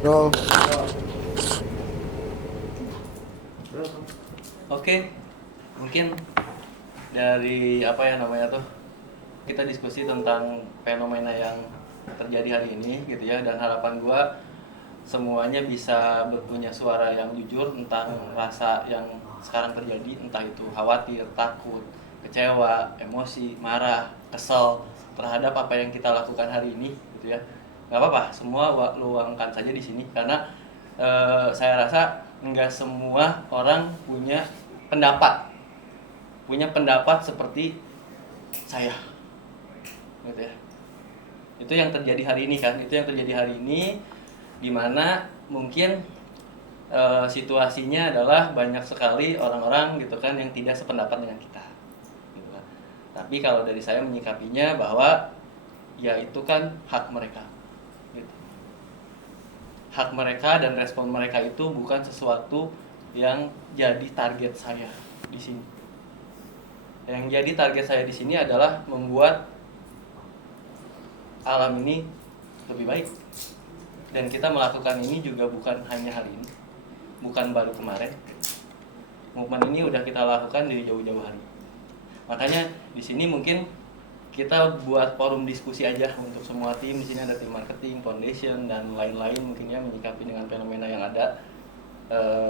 Roll. Oke, mungkin dari apa ya namanya tuh, kita diskusi tentang fenomena yang terjadi hari ini gitu ya, dan harapan gua semuanya bisa berpunya suara yang jujur tentang rasa yang sekarang terjadi, entah itu khawatir, takut, kecewa, emosi, marah, kesel terhadap apa yang kita lakukan hari ini gitu ya. Nggak apa-apa, semua luangkan saja di sini karena saya rasa nggak semua orang pendapat punya pendapat seperti saya gitu ya. Itu yang terjadi hari ini kan, itu yang terjadi hari ini, di mana mungkin situasinya adalah banyak sekali orang-orang gitu kan yang tidak sependapat dengan kita gitu kan. Tapi kalau dari saya menyikapinya bahwa ya itu kan hak mereka gitu. Hak mereka dan respon mereka itu bukan sesuatu yang jadi target saya di sini. Yang jadi target saya di sini adalah membuat alam ini lebih baik. Dan kita melakukan ini juga bukan hanya hari ini, bukan baru kemarin. Movement ini udah kita lakukan dari jauh-jauh hari. Makanya di sini mungkin kita buat forum diskusi aja untuk semua tim. Di sini ada tim marketing, foundation, dan lain-lain mungkin ya, menyikapi dengan fenomena yang ada.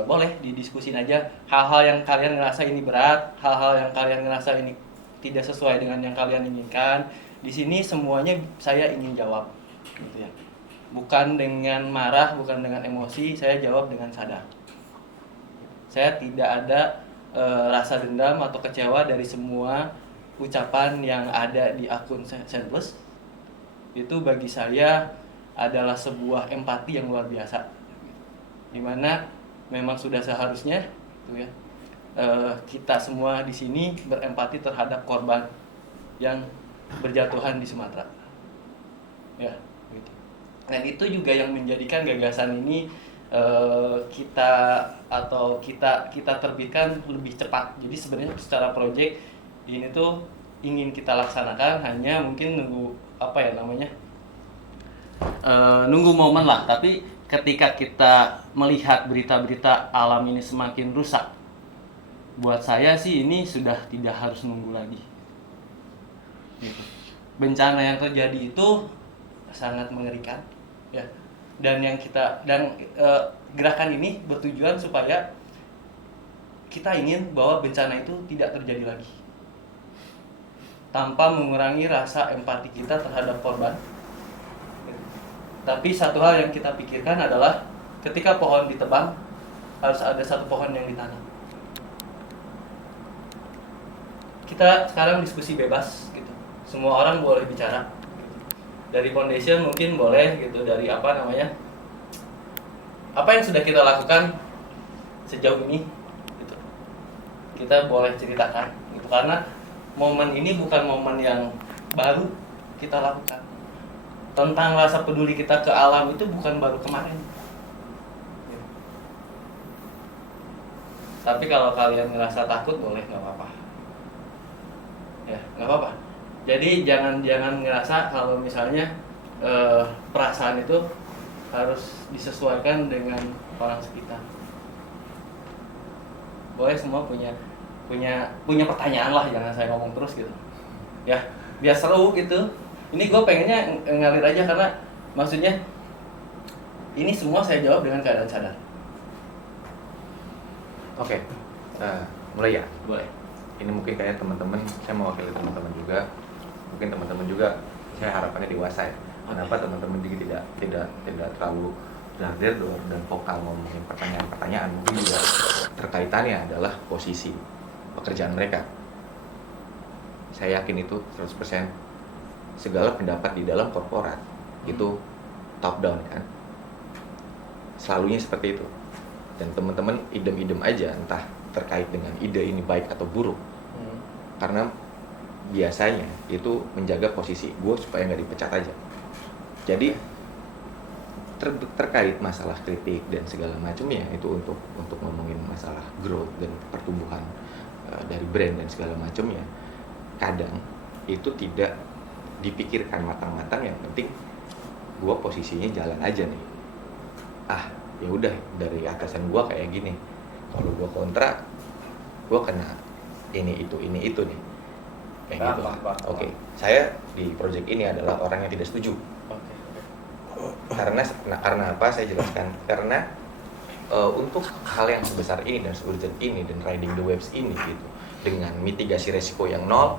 Boleh didiskusin aja hal-hal yang kalian ngerasa ini berat, hal-hal yang kalian ngerasa ini tidak sesuai dengan yang kalian inginkan. Di sini semuanya saya ingin jawab gitu ya. Bukan dengan marah, bukan dengan emosi, saya jawab dengan sadar. Saya tidak ada rasa dendam atau kecewa dari semua ucapan yang ada di akun Senplus. Itu bagi saya adalah sebuah empati yang luar biasa, dimana memang sudah seharusnya gitu ya, kita semua di sini berempati terhadap korban yang berjatuhan di Sumatera ya gitu. Dan itu juga yang menjadikan gagasan ini kita terbitkan lebih cepat. Jadi sebenarnya secara proyek ini tuh ingin kita laksanakan, hanya mungkin nunggu apa ya namanya, nunggu momen lah. Tapi ketika kita melihat berita-berita alam ini semakin rusak, buat saya sih ini sudah tidak harus nunggu lagi gitu. Bencana yang terjadi itu sangat mengerikan ya, dan gerakan ini bertujuan supaya kita ingin bahwa bencana itu tidak terjadi lagi, tanpa mengurangi rasa empati kita terhadap korban. Tapi satu hal yang kita pikirkan adalah ketika pohon ditebang, harus ada satu pohon yang ditanam. Kita sekarang diskusi bebas gitu, semua orang boleh bicara. Dari foundation mungkin boleh gitu, dari apa yang sudah kita lakukan sejauh ini gitu, kita boleh ceritakan gitu, karena momen ini bukan momen yang baru kita lakukan. Tentang rasa peduli kita ke alam itu bukan baru kemarin. Tapi kalau kalian ngerasa takut, boleh, nggak apa-apa. Ya, nggak apa-apa. Jadi jangan ngerasa kalau misalnya perasaan itu harus disesuaikan dengan orang sekitar. Boleh semua punya pertanyaan lah, jangan saya ngomong terus gitu. Ya, biar seru gitu. Ini gue pengennya ngalir aja, karena maksudnya ini semua saya jawab dengan keadaan sadar. Oke, mulai ya? Boleh. Ini mungkin kayak teman-teman, saya mewakili teman-teman juga. Mungkin teman-teman juga, saya harapannya dewasa ya. Kenapa teman-teman juga tidak terlalu darder dan vokal ngomongin pertanyaan-pertanyaan. Mungkin juga terkaitannya adalah posisi pekerjaan mereka. Saya yakin itu 100%. Segala pendapat di dalam korporat itu top down kan, selalunya seperti itu. Dan teman-teman idem-idem aja entah terkait dengan ide ini baik atau buruk, karena biasanya itu menjaga posisi gue supaya nggak dipecat aja. Jadi terkait masalah kritik dan segala macamnya itu untuk ngomongin masalah growth dan pertumbuhan dari brand dan segala macamnya, kadang itu tidak dipikirkan matang-matang. Yang penting gue posisinya jalan aja nih, ya udah dari atasan gua kayak gini, kalau gua kontra gua kena ini itu nih, kayak gitu. Oke, saya di project ini adalah orang yang tidak setuju. Karena apa? Saya jelaskan. Karena untuk hal yang sebesar ini dan seurgent ini dan riding the waves ini gitu, dengan mitigasi resiko yang nol,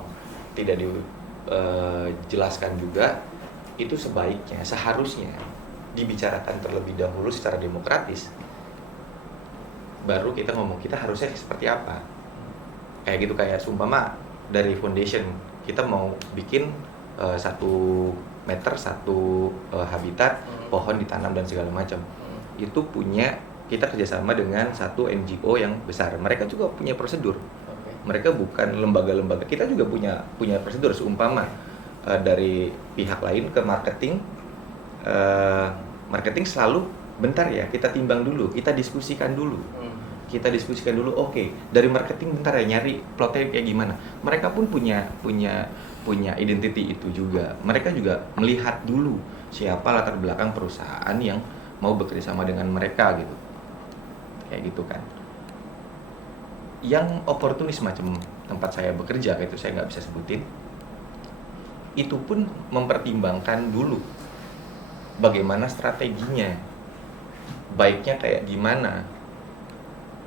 tidak dijelaskan juga, itu seharusnya dibicarakan terlebih dahulu secara demokratis, baru kita ngomong kita harusnya seperti apa. Kayak gitu, kayak sumpama dari foundation kita mau bikin 1 meter 1 habitat pohon ditanam dan segala macam. Itu kita kerjasama dengan 1 NGO yang besar. Mereka juga punya prosedur. Mereka bukan lembaga-lembaga. Kita juga punya prosedur. Seumpama dari pihak lain ke marketing, marketing selalu bentar ya, kita timbang dulu, kita diskusikan dulu. Oke, dari marketing bentar ya, nyari plotnya kayak gimana. Mereka pun punya identity itu juga. Mereka juga melihat dulu siapa latar belakang perusahaan yang mau bekerja sama dengan mereka gitu. Kayak gitu kan. Yang oportunis macam tempat saya bekerja, itu saya nggak bisa sebutin, itu pun mempertimbangkan dulu bagaimana strateginya, baiknya kayak gimana,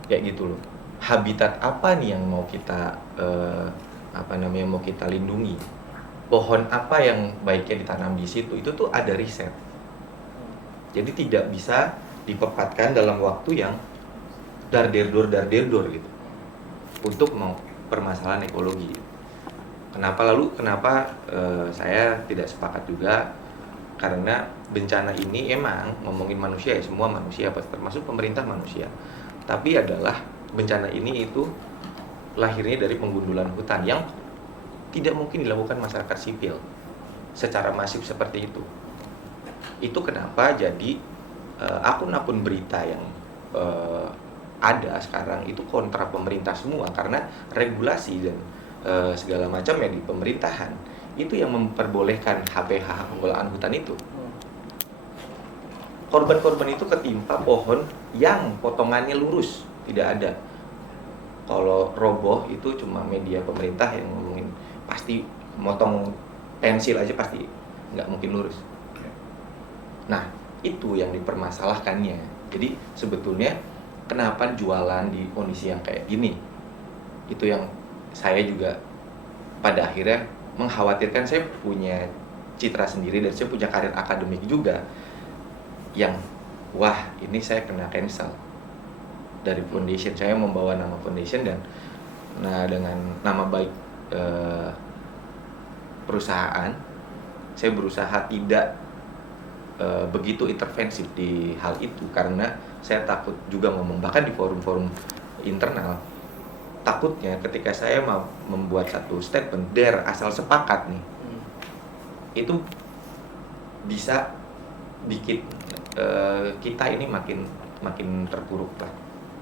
kayak gitu loh. Habitat apa nih yang mau kita mau kita lindungi, pohon apa yang baiknya ditanam di situ, itu tuh ada riset. Jadi tidak bisa dipepatkan dalam waktu yang dar-der-dor gitu untuk permasalahan ekologi. Kenapa saya tidak sepakat juga, karena bencana ini emang ngomongin manusia ya, semua manusia, termasuk pemerintah manusia. Tapi adalah bencana ini itu lahirnya dari penggundulan hutan yang tidak mungkin dilakukan masyarakat sipil secara masif seperti itu. Itu kenapa jadi akun-akun berita yang ada sekarang itu kontra pemerintah semua, karena regulasi dan segala macam ya di pemerintahan itu yang memperbolehkan HPH, pengelolaan hutan itu. Korban-korban itu ketimpa pohon yang potongannya lurus, tidak ada. Kalau roboh itu cuma media pemerintah yang ngomongin, pasti motong pensil aja pasti nggak mungkin lurus. Nah, itu yang dipermasalahkannya. Jadi sebetulnya kenapa jualan di kondisi yang kayak gini? Itu yang saya juga pada akhirnya mengkhawatirkan. Saya punya citra sendiri dan saya punya karir akademik juga yang wah, ini saya kena cancel dari foundation. Saya membawa nama foundation dan dengan nama baik perusahaan, saya berusaha tidak begitu intervensif di hal itu, karena saya takut juga ngomong, bahkan di forum-forum internal, takutnya ketika saya mau membuat satu statement asal sepakat nih, itu bisa bikin kita ini makin terpuruk lah,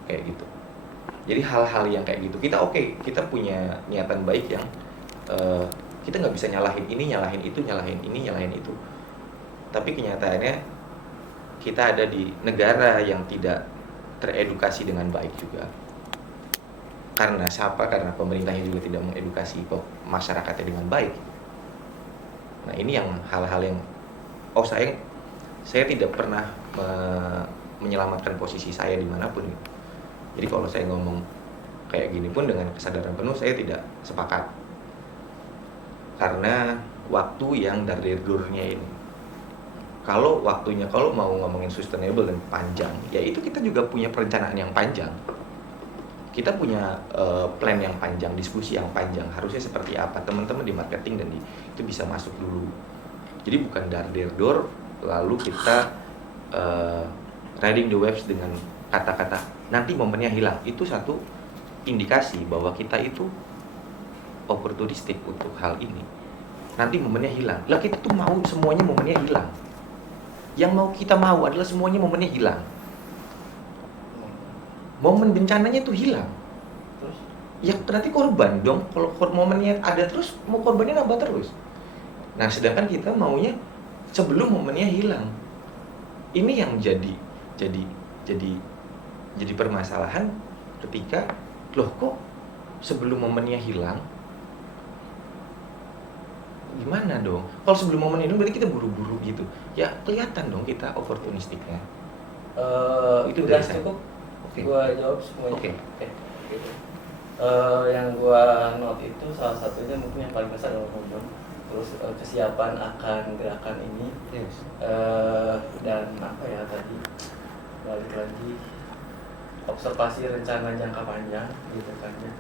kayak gitu. Jadi hal-hal yang kayak gitu, kita punya niatan baik yang kita nggak bisa nyalahin ini, nyalahin itu, nyalahin ini, nyalahin itu. Tapi kenyataannya kita ada di negara yang tidak teredukasi dengan baik juga. Karena siapa? Karena pemerintahnya juga tidak mengedukasi masyarakatnya dengan baik. Nah, ini yang hal-hal yang saya tidak pernah menyelamatkan posisi saya dimanapun. Jadi kalau saya ngomong kayak gini pun dengan kesadaran penuh, saya tidak sepakat. Karena waktu yang dar-der-dornya ini. Kalau mau ngomongin sustainable dan panjang, ya itu kita juga punya perencanaan yang panjang. Kita punya plan yang panjang, diskusi yang panjang. Harusnya seperti apa? Teman-teman di marketing dan itu bisa masuk dulu. Jadi bukan dar-der-dor, lalu kita riding the waves dengan kata-kata nanti momennya hilang. Itu satu indikasi bahwa kita itu opportunistic untuk hal ini. Nanti momennya hilang. Lah kita tuh mau semuanya momennya hilang. Yang kita mau adalah semuanya momennya hilang. Momen bencananya itu hilang. Terus? Ya berarti korban dong. Kalau momennya ada terus, mau korbannya nambah terus. Nah, sedangkan kita maunya sebelum momennya hilang. Ini yang jadi jadi jadi jadi permasalahan ketika loh kok sebelum momennya hilang gimana dong? Kalau sebelum momen itu berarti kita buru-buru gitu. Ya kelihatan dong kita oportunistiknya. Itu udah dari saya. cukup. Oke. Gua jawab semuanya. Oke. Gitu. Yang gua note itu salah satunya mungkin yang paling besar adalah momen. Terus kesiapan akan gerakan ini. Yes. Dan apa ya tadi? Balik lagi observasi rencana jangka panjang gitu kan ya.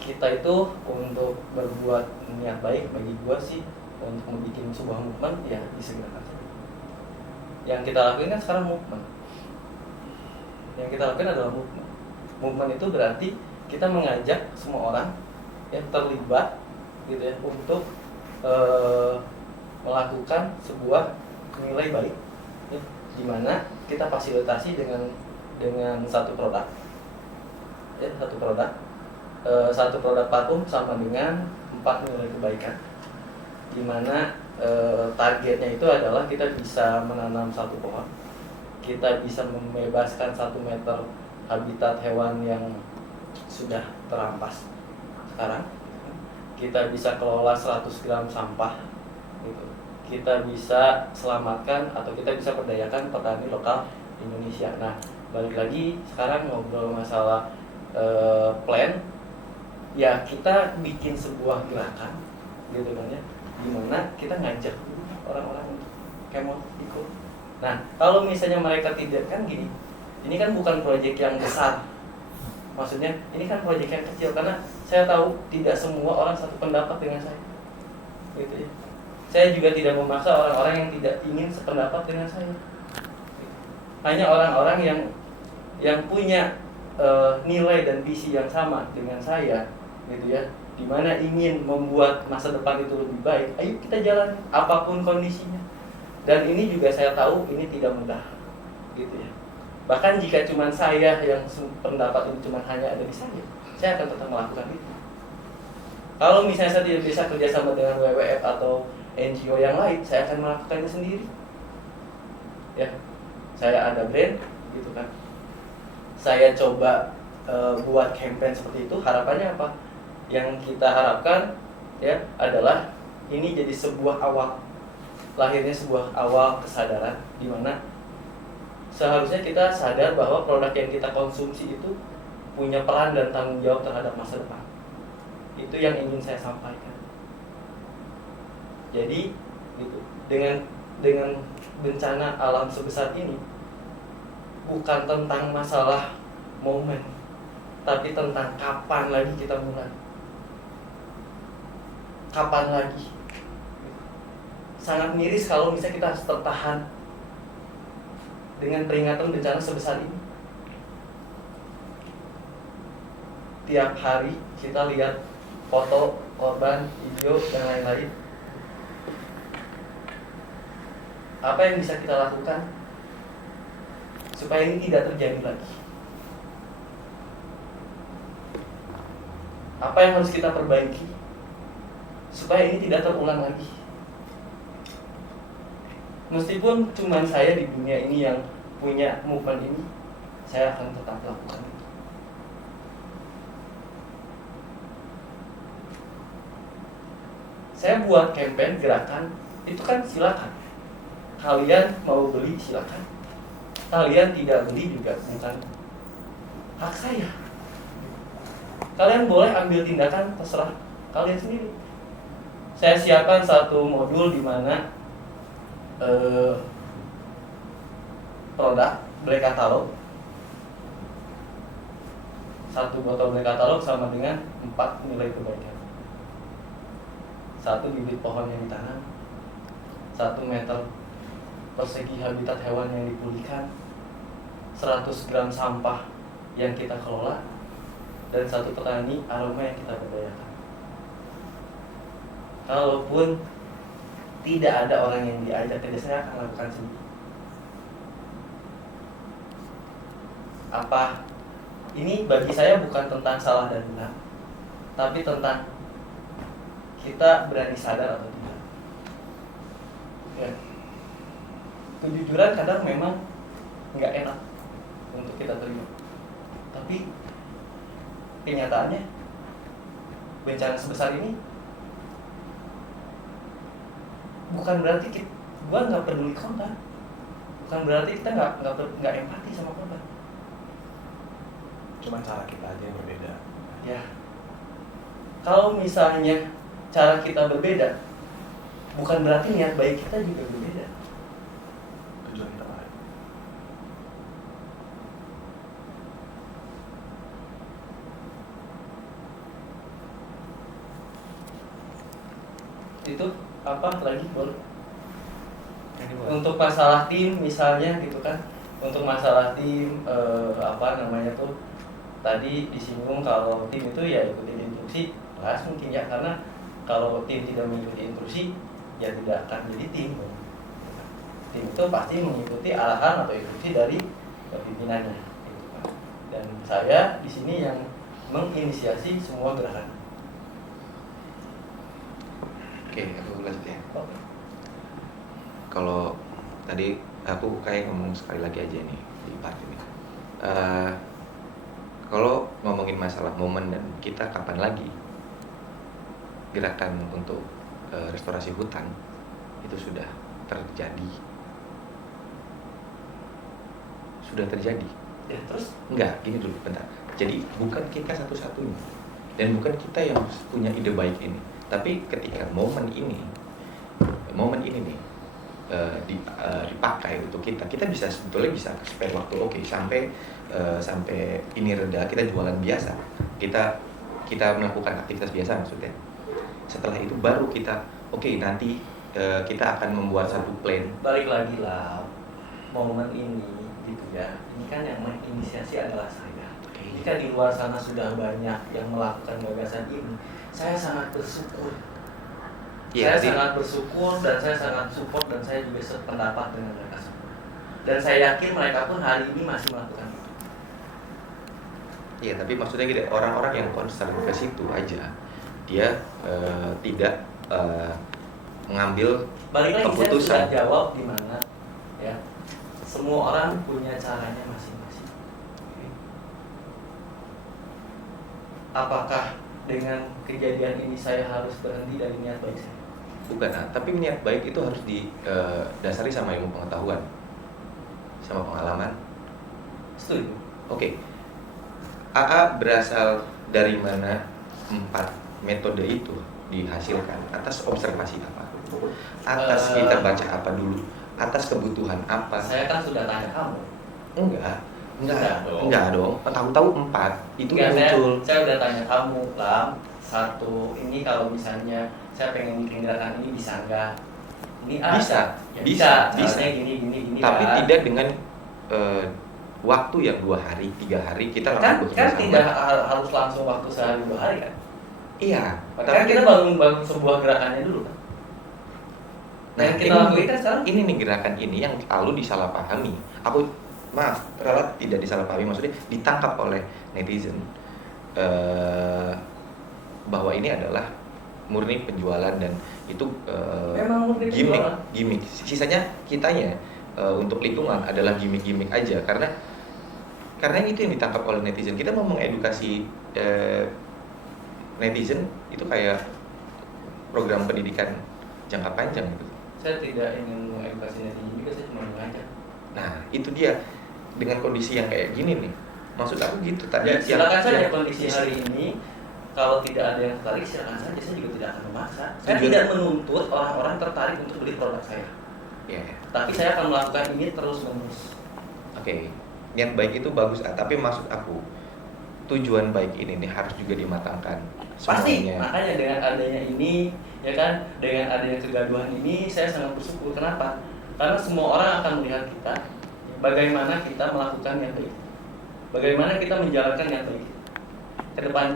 Kita itu untuk berbuat niat baik bagi gua sih untuk membuat sebuah movement ya disegerakan saja. Yang kita lakuin kan sekarang movement. Yang kita lakukan adalah movement. Movement itu berarti kita mengajak semua orang yang terlibat gitu ya untuk melakukan sebuah nilai baik ya, di mana kita fasilitasi dengan satu produk ya, satu produk patung sama dengan 4 nilai kebaikan, di mana targetnya itu adalah kita bisa menanam satu pohon, kita bisa membebaskan 1 meter habitat hewan yang sudah terampas sekarang, kita bisa kelola 100 gram sampah gitu, kita bisa selamatkan atau kita bisa berdayakan petani lokal Indonesia. Nah, balik lagi sekarang ngobrol masalah plan, ya kita bikin sebuah gerakan gitu kan ya, dimana kita ngajak orang-orang untuk kemot ikut. Nah, kalau misalnya mereka tidak, kan gini, ini kan bukan proyek yang besar, maksudnya ini kan proyek yang kecil, karena saya tahu tidak semua orang satu pendapat dengan saya gitu ya. Saya juga tidak memaksa orang-orang yang tidak ingin sependapat dengan saya. Hanya orang-orang yang punya nilai dan visi yang sama dengan saya gitu ya, dimana ingin membuat masa depan itu lebih baik, ayo kita jalan apapun kondisinya. Dan ini juga saya tahu ini tidak mudah gitu ya. Bahkan jika cuma saya yang pendapat itu cuma hanya ada di saya akan tetap melakukan itu. Kalau misalnya saya tidak bisa kerjasama dengan WWF atau NGO yang lain, saya akan melakukannya sendiri ya. Saya ada brand gitu kan, saya coba buat campaign seperti itu. Harapannya apa? Yang kita harapkan ya adalah ini jadi sebuah awal, lahirnya sebuah awal kesadaran, di mana seharusnya kita sadar bahwa produk yang kita konsumsi itu punya peran dan tanggung jawab terhadap masa depan. Itu yang ingin saya sampaikan. Jadi gitu, dengan bencana alam sebesar ini bukan tentang masalah momen, tapi tentang kapan lagi kita mulai. Kapan lagi? Sangat miris kalau misalnya kita harus tertahan dengan peringatan bencana sebesar ini. Tiap hari kita lihat foto korban, video, dan lain-lain. Apa yang bisa kita lakukan supaya ini tidak terjadi lagi? Apa yang harus kita perbaiki supaya ini tidak terulang lagi? Meskipun cuma saya di dunia ini yang punya movement ini, saya akan tetap lakukan itu. Saya buat campaign gerakan itu kan silakan. Kalian mau beli silakan. Kalian tidak beli juga bukan hak saya. Kalian boleh ambil tindakan terserah kalian sendiri. Saya siapkan satu modul di mana produk Black Catalog, satu botol Black Catalog sama dengan 4 nilai kebaikan. 1 bibit pohon yang ditanam, 1 meter persegi habitat hewan yang dipulihkan, 100 gram sampah yang kita kelola, dan 1 petani aroma yang kita berdayakan. Kalaupun tidak ada orang yang diajak, saya akan lakukan sendiri. Apa ini bagi saya bukan tentang salah dan benar, tapi tentang kita berani sadar atau tidak. Ya. Kejujuran kadang memang nggak enak untuk kita terima. Tapi kenyataannya bencana sebesar ini bukan berarti gua nggak peduli korban, bukan berarti kita nggak empati sama korban. Cuma cara kita aja yang berbeda. Ya, kalau misalnya cara kita berbeda, bukan berarti niat baik kita juga berbeda. Tujuan kita lain. Itu apa lagi boleh? Untuk masalah tim misalnya gitu kan, untuk masalah tim apa namanya tuh tadi disinggung kalau tim itu ya ikutin instruksi kelas mungkin ya, karena kalau tim tidak mengikuti instruksi ya tidak akan jadi tim. Tim itu pasti mengikuti arahan atau instruksi dari pimpinannya gitu kan. Dan saya di sini yang menginisiasi semua gerakan. Oke, aku lanjut ya. Oke. Kalau tadi aku kayak ngomong sekali lagi aja nih di part ini. Kalau ngomongin masalah momen dan kita kapan lagi gerakan untuk restorasi hutan itu sudah terjadi. Ya terus Enggak, gini dulu bentar. Jadi bukan kita satu-satunya dan bukan kita yang punya ide baik ini. Tapi ketika momen ini nih dipakai untuk kita bisa sebetulnya bisa spare waktu sampai ini reda, kita jualan biasa, kita melakukan aktivitas biasa maksudnya. Setelah itu baru kita nanti kita akan membuat satu plan. balik lagi lah momen ini gitu ya, ini kan yang menginisiasi adalah saya. Jika di luar sana sudah banyak yang melakukan gagasan ini, saya sangat bersyukur. Saya sangat bersyukur dan saya sangat support dan saya juga sependapat dengan mereka semua. Dan saya yakin mereka pun hari ini masih melakukan itu. Iya, tapi maksudnya gitu, orang-orang yang concern ke situ aja, dia tidak mengambil Balik lagi keputusan. saya sudah jawab di mana ya. Semua orang punya caranya masing-masing. Apakah dengan kejadian ini saya harus berhenti dari niat baik saya? Bukan, tapi niat baik itu harus didasari sama ilmu pengetahuan, sama pengalaman. Setuju. Oke. AA berasal dari mana 4 metode itu dihasilkan? Atas observasi apa? Atas kita baca apa dulu? Atas kebutuhan apa? Saya kan sudah tanya kamu. Enggak dong. Tahu-tahu 4 itu Enggak, muncul. saya udah tanya kamu, Lam. Satu, ini kalau misalnya saya pengen bikin gerakan ini bisa enggak? Ini Bisa. Ya, Bisa. Caranya gini Tapi kan. tidak dengan waktu yang 2 hari, 3 hari kita kan lakukan bersama. tidak harus langsung waktu sehari 2 hari kan. Iya. Tapi kita bangun sebuah gerakannya dulu kan. Nah, yang kita lakukan kan sekarang ini nih gerakan ini yang selalu disalahpahami. Relatif tidak disalahpahami, maksudnya ditangkap oleh netizen bahwa ini adalah murni penjualan dan itu memang murni penjualan. gimmick. Sisanya kitanya untuk lingkungan adalah gimmick aja karena itu yang ditangkap oleh netizen. Kita mau mengedukasi netizen itu kayak program pendidikan jangka panjang gitu. Saya tidak ingin mengedukasi netizen juga, saya cuma mengajak. Nah, itu dia dengan kondisi yang kayak gini nih. Maksud aku gitu tadi. Ya, silakan saja kondisi hari ini. Kalau tidak ada yang tertarik, silakan saja. Saya juga tidak akan memaksa. Saya tidak menuntut orang-orang tertarik untuk beli produk saya. Yeah. Tapi saya akan melakukan ini terus-menerus. Oke. Niat baik itu bagus, tapi maksud aku tujuan baik ini nih harus juga dimatangkan. Pasti, semuanya. makanya dengan adanya ini, ya kan, dengan adanya kegaduhan ini, saya sangat bersyukur. Kenapa? Karena semua orang akan melihat kita, bagaimana kita melakukan yang baik, bagaimana kita menjalankan yang baik ke depan.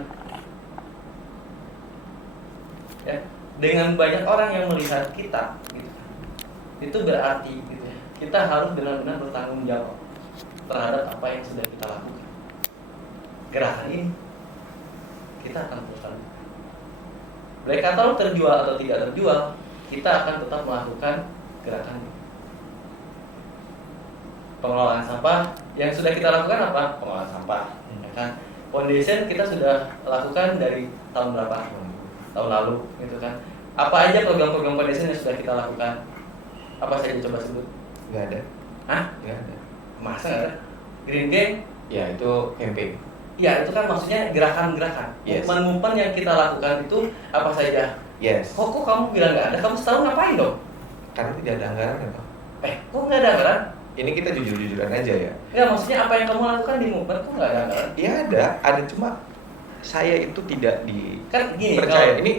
Ya, dengan banyak orang yang melihat kita, gitu, itu berarti, gitu ya, kita harus benar-benar bertanggung jawab terhadap apa yang sudah kita lakukan. Gerakan ini kita akan terus lakukan. Baik kata terjual atau tidak terjual, kita akan tetap melakukan gerakan ini. pengelolaan sampah yang sudah kita lakukan apa? Pengelolaan sampah, ya kan? Foundation kita sudah lakukan dari tahun berapa? Tahun lalu, gitu kan? Apa aja program-program foundation yang sudah kita lakukan? Apa saja coba sebut? Nggak ada. Hah? Nggak ada. Masa nggak ada? Green Gang? Ya itu campaign. Ya itu kan maksudnya gerakan-gerakan. Yes. Movement-movement yang kita lakukan itu apa saja? Yes. Kok kamu bilang nggak ada? Kamu setahun ngapain dong? Karena tidak ada anggaran ya Pak. Kok nggak ada anggaran? Ini kita jujur-jujuran aja ya. Ya maksudnya apa yang kamu lakukan di movement kok nggak ada anggaran? Iya ada cuma saya itu tidak Kan gini, percaya. kalau- Ini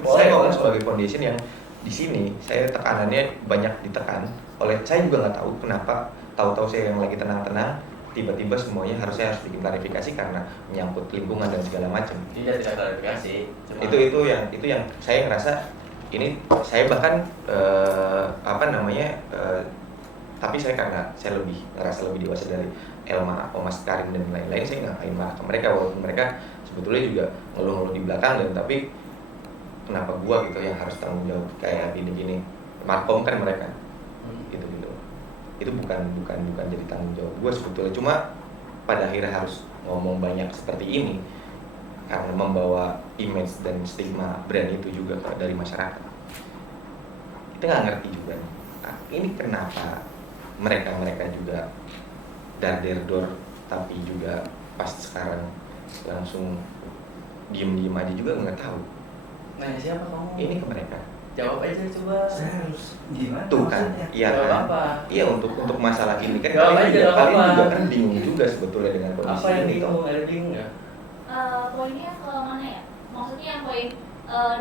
Boleh, saya ngomong boleh. sebagai foundation yang di sini saya tekanannya banyak ditekan oleh saya juga nggak tahu kenapa tahu-tahu saya yang lagi tenang-tenang tiba-tiba semuanya saya harus bikin klarifikasi karena menyangkut lingkungan dan segala macam. Tidak klarifikasi. Itu yang saya ngerasa ini saya bahkan tapi saya karena saya ngerasa lebih dewasa dari Elma, Omas Karim dan lain-lain, saya ngapain marah ke mereka walaupun mereka sebetulnya juga ngeluh-ngeluh di belakang dan tapi kenapa gua gitu yang harus tanggung jawab kayak gini-gini. Markom kan mereka gitu. Itu bukan jadi tanggung jawab gua sebetulnya, cuma pada akhirnya harus ngomong banyak seperti ini karena membawa image dan stigma brand itu juga dari masyarakat. Kita nggak ngerti juga nih. Nah, ini kenapa mereka juga dar-der-dor tapi juga pas sekarang langsung diem aja juga nggak tahu. Nanya siapa kamu? Ini ke mereka. Jawab aja coba. Saya harus gimana? Tuh kan, maksudnya? iya Jawab kan. apa? Iya untuk masalah ini kan Jawab kalian aja, juga, jawab kalian apa? juga kan bingung juga sebetulnya dengan kondisi Apa yang ini. bingung? Ada bingung nggak? Poinnya ke mana ya? Maksudnya yang poin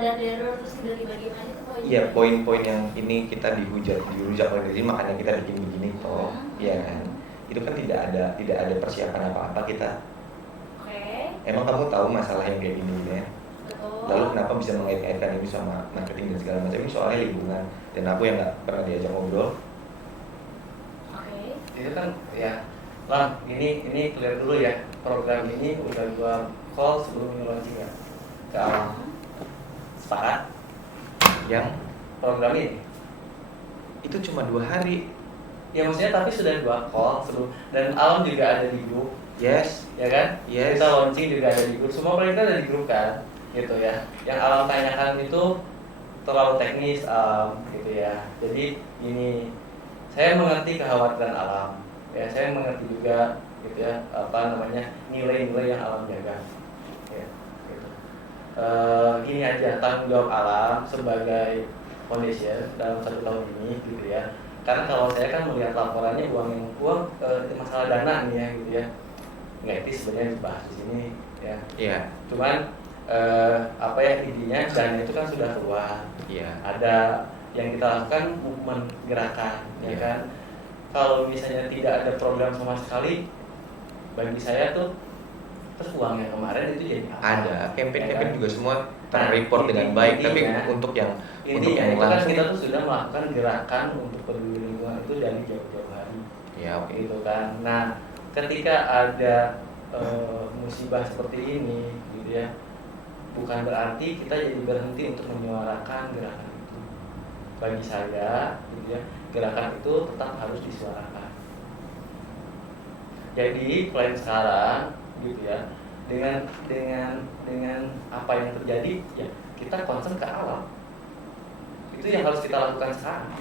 dari error terus tiba-tiba gimana itu poinnya? Iya poin-poin yang ini kita dihujat oleh rezim makanya kita bikin begini toh, iya kan? Itu kan tidak ada persiapan apa-apa kita. Oke, Emang kamu tahu masalah yang kayak gini ya? betul. Lalu kenapa bisa mengait-ngaitkan ini sama marketing dan segala macam? Ini soalnya lingkungan dan aku yang nggak pernah diajak ngobrol. Oke. Itu kan ya, Lang, ini clear dulu ya. Program ini udah gua call sebelum ini launching ya. Ke Alam. Sepakat? Yang Program ini. itu cuma 2 hari. Ya maksudnya tapi sudah gua call sebelum dan Alam juga ada di grup, Yes, ya kan? Yes. Kita launching juga ada di grup. Semua mereka ada di grup kan, gitu ya. Yang Alam tanyakan itu terlalu teknis, gitu ya. Jadi ini saya mengerti kekhawatiran Alam. Ya, saya mengerti juga gitu ya nilai-nilai yang Alam jaga. Ya, gitu. Gini aja tanggung jawab Alam sebagai foundation dalam 1 tahun ini gitu ya. Karena kalau saya kan melihat laporannya uang masalah dana nih ya gitu ya. Nggak etis sebenarnya dibahas di sini ya. iya, Cuman intinya dana itu kan sudah keluar. iya. Ada yang kita lakukan movement gerakan ya Iya. kan. Kalau misalnya tidak ada program sama sekali bagi saya tuh terus uang yang kemarin itu jadi apa? Ada campaign Ya kan? juga semua Nah, terreport dengan baik, tapi intinya- untuk yang Intinya itu kan langsung kita tuh sudah melakukan gerakan untuk peduli lingkungan itu dari jauh-jauh hari. ya oke. Gitu kan. Nah, ketika ada musibah seperti ini gitu ya, bukan berarti kita jadi berhenti untuk menyuarakan gerakan itu. Bagi saya gitu ya, gerakan itu tetap harus disuarakan. Jadi plan sekarang gitu ya, dengan apa yang terjadi ya kita concern ke alam. Itu yang harus kita lakukan sekarang.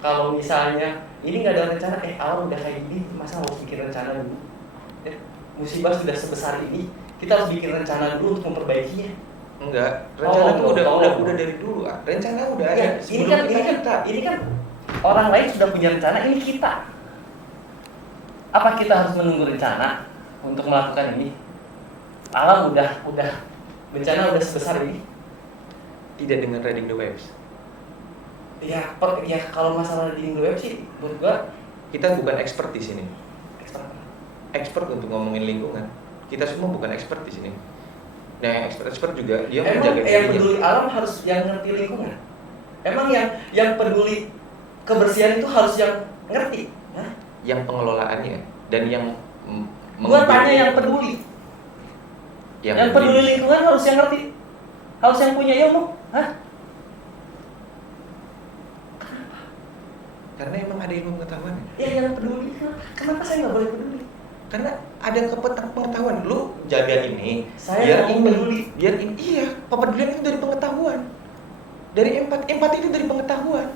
Kalau misalnya ini nggak ada rencana, alam udah kayak gini, masa harus bikin rencana dulu? Musibah sudah sebesar ini, kita harus bikin rencana dulu untuk memperbaikinya. Enggak, rencana itu udah dari dulu. Rencana udah ada. Ya, ini kan orang lain sudah punya rencana, ini kita. Apa kita harus menunggu rencana untuk melakukan ini? Alam udah bencana udah sebesar ini. Tidak dengan riding the waves. Ya kalau masalah di web sih, menurut gua Kita bukan expert di sini. expert. Expert untuk ngomongin lingkungan. Kita semua bukan expert di sini. Nah, yang expert juga dia Emang menjaga yang dirinya. peduli alam harus yang ngerti lingkungan. Emang yang peduli kebersihan itu harus yang ngerti. Hah? Yang pengelolaannya dan yang Gua tanya yang peduli. Yang peduli lingkungan harus yang ngerti. Harus yang punya ilmu. Hah? Karena emang ada ilmu pengetahuan. Ya jangan peduli. Kenapa saya nggak boleh peduli? Karena ada pengetahuan. Lu jaga ini, Saya biar mau ini, peduli. biar ini. Iya, kepedulian itu dari pengetahuan. Dari empati itu dari pengetahuan.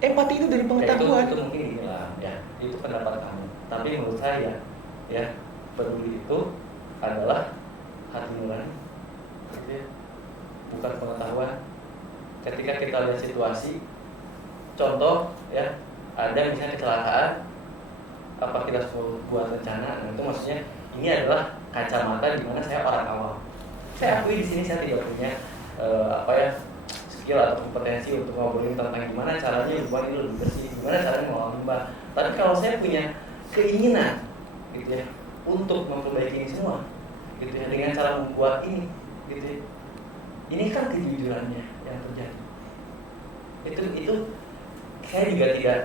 Empati itu dari pengetahuan. Itu mungkin gini lah, ya. Itu pendapat kamu. Tapi menurut saya, ya, peduli itu adalah hati nurani, gitu ya. Bukan pengetahuan. Ketika kita lihat situasi, contoh, ya, ada misalnya kecelakaan, apa kita harus buat rencana? Nah, itu maksudnya ini adalah kacamata di mana saya orang awam. Saya akui di sini saya tidak punya skill atau kompetensi untuk ngobrolin tentang gimana caranya hubungan ini lebih bersih, gimana caranya mengolah limbah. Tapi kalau saya punya keinginan, gitu ya, untuk memperbaiki ini semua, gitu ya, dengan cara membuat ini, gitu ya, ini kan kejujurannya yang terjadi. Itu saya juga tidak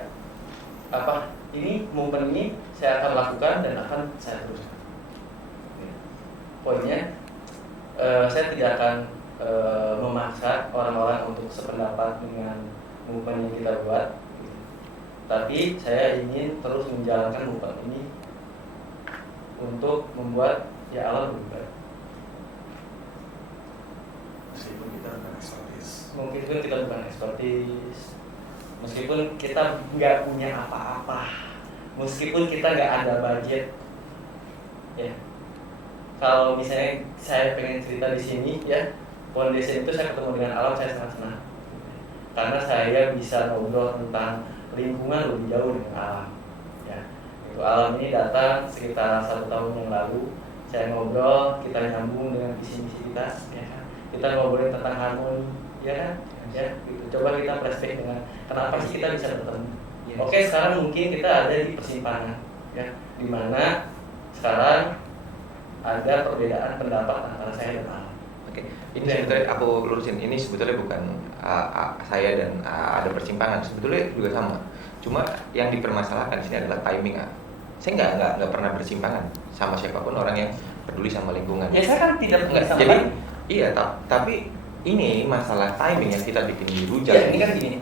ini momen ini saya akan lakukan dan akan saya teruskan. Poinnya, saya tidak akan memaksa orang-orang untuk sependapat dengan movement yang kita buat, tapi saya ingin terus menjalankan movement ini untuk membuat ya alam lebih baik. Meskipun kita bukan ekspertis. Meskipun kita bukan ekspertis, meskipun kita nggak punya apa-apa, meskipun kita nggak ada budget, ya. Kalau misalnya saya pengen cerita di sini, ya, foundation itu saya ketemu dengan alam, saya sangat senang karena saya bisa ngobrol tentang lingkungan lebih jauh dengan alam, ya. Itu alam ini datang sekitar 1 tahun yang lalu, saya ngobrol, kita nyambung dengan visi-misi kita, ya kan? Kita ngobrolin tentang harmoni, ya kan? Ya, gitu. Coba kita flashback dengan kenapa sih kita bisa bertemu. Oke, sekarang mungkin kita ada di persimpangan, ya, di mana sekarang ada perbedaan pendapat antara saya dan alam. Oke, ini sebetulnya aku lurusin. Ini sebetulnya bukan saya dan ada persimpangan. Sebetulnya juga sama. Cuma yang dipermasalahkan di sini adalah timing. Saya nggak pernah bersimpangan sama siapapun orang yang peduli sama lingkungan. Ya, saya kan tidak Enggak. Jadi iya, tapi ini masalah timing yang kita bikin dihujat. Ya, ini kan gini.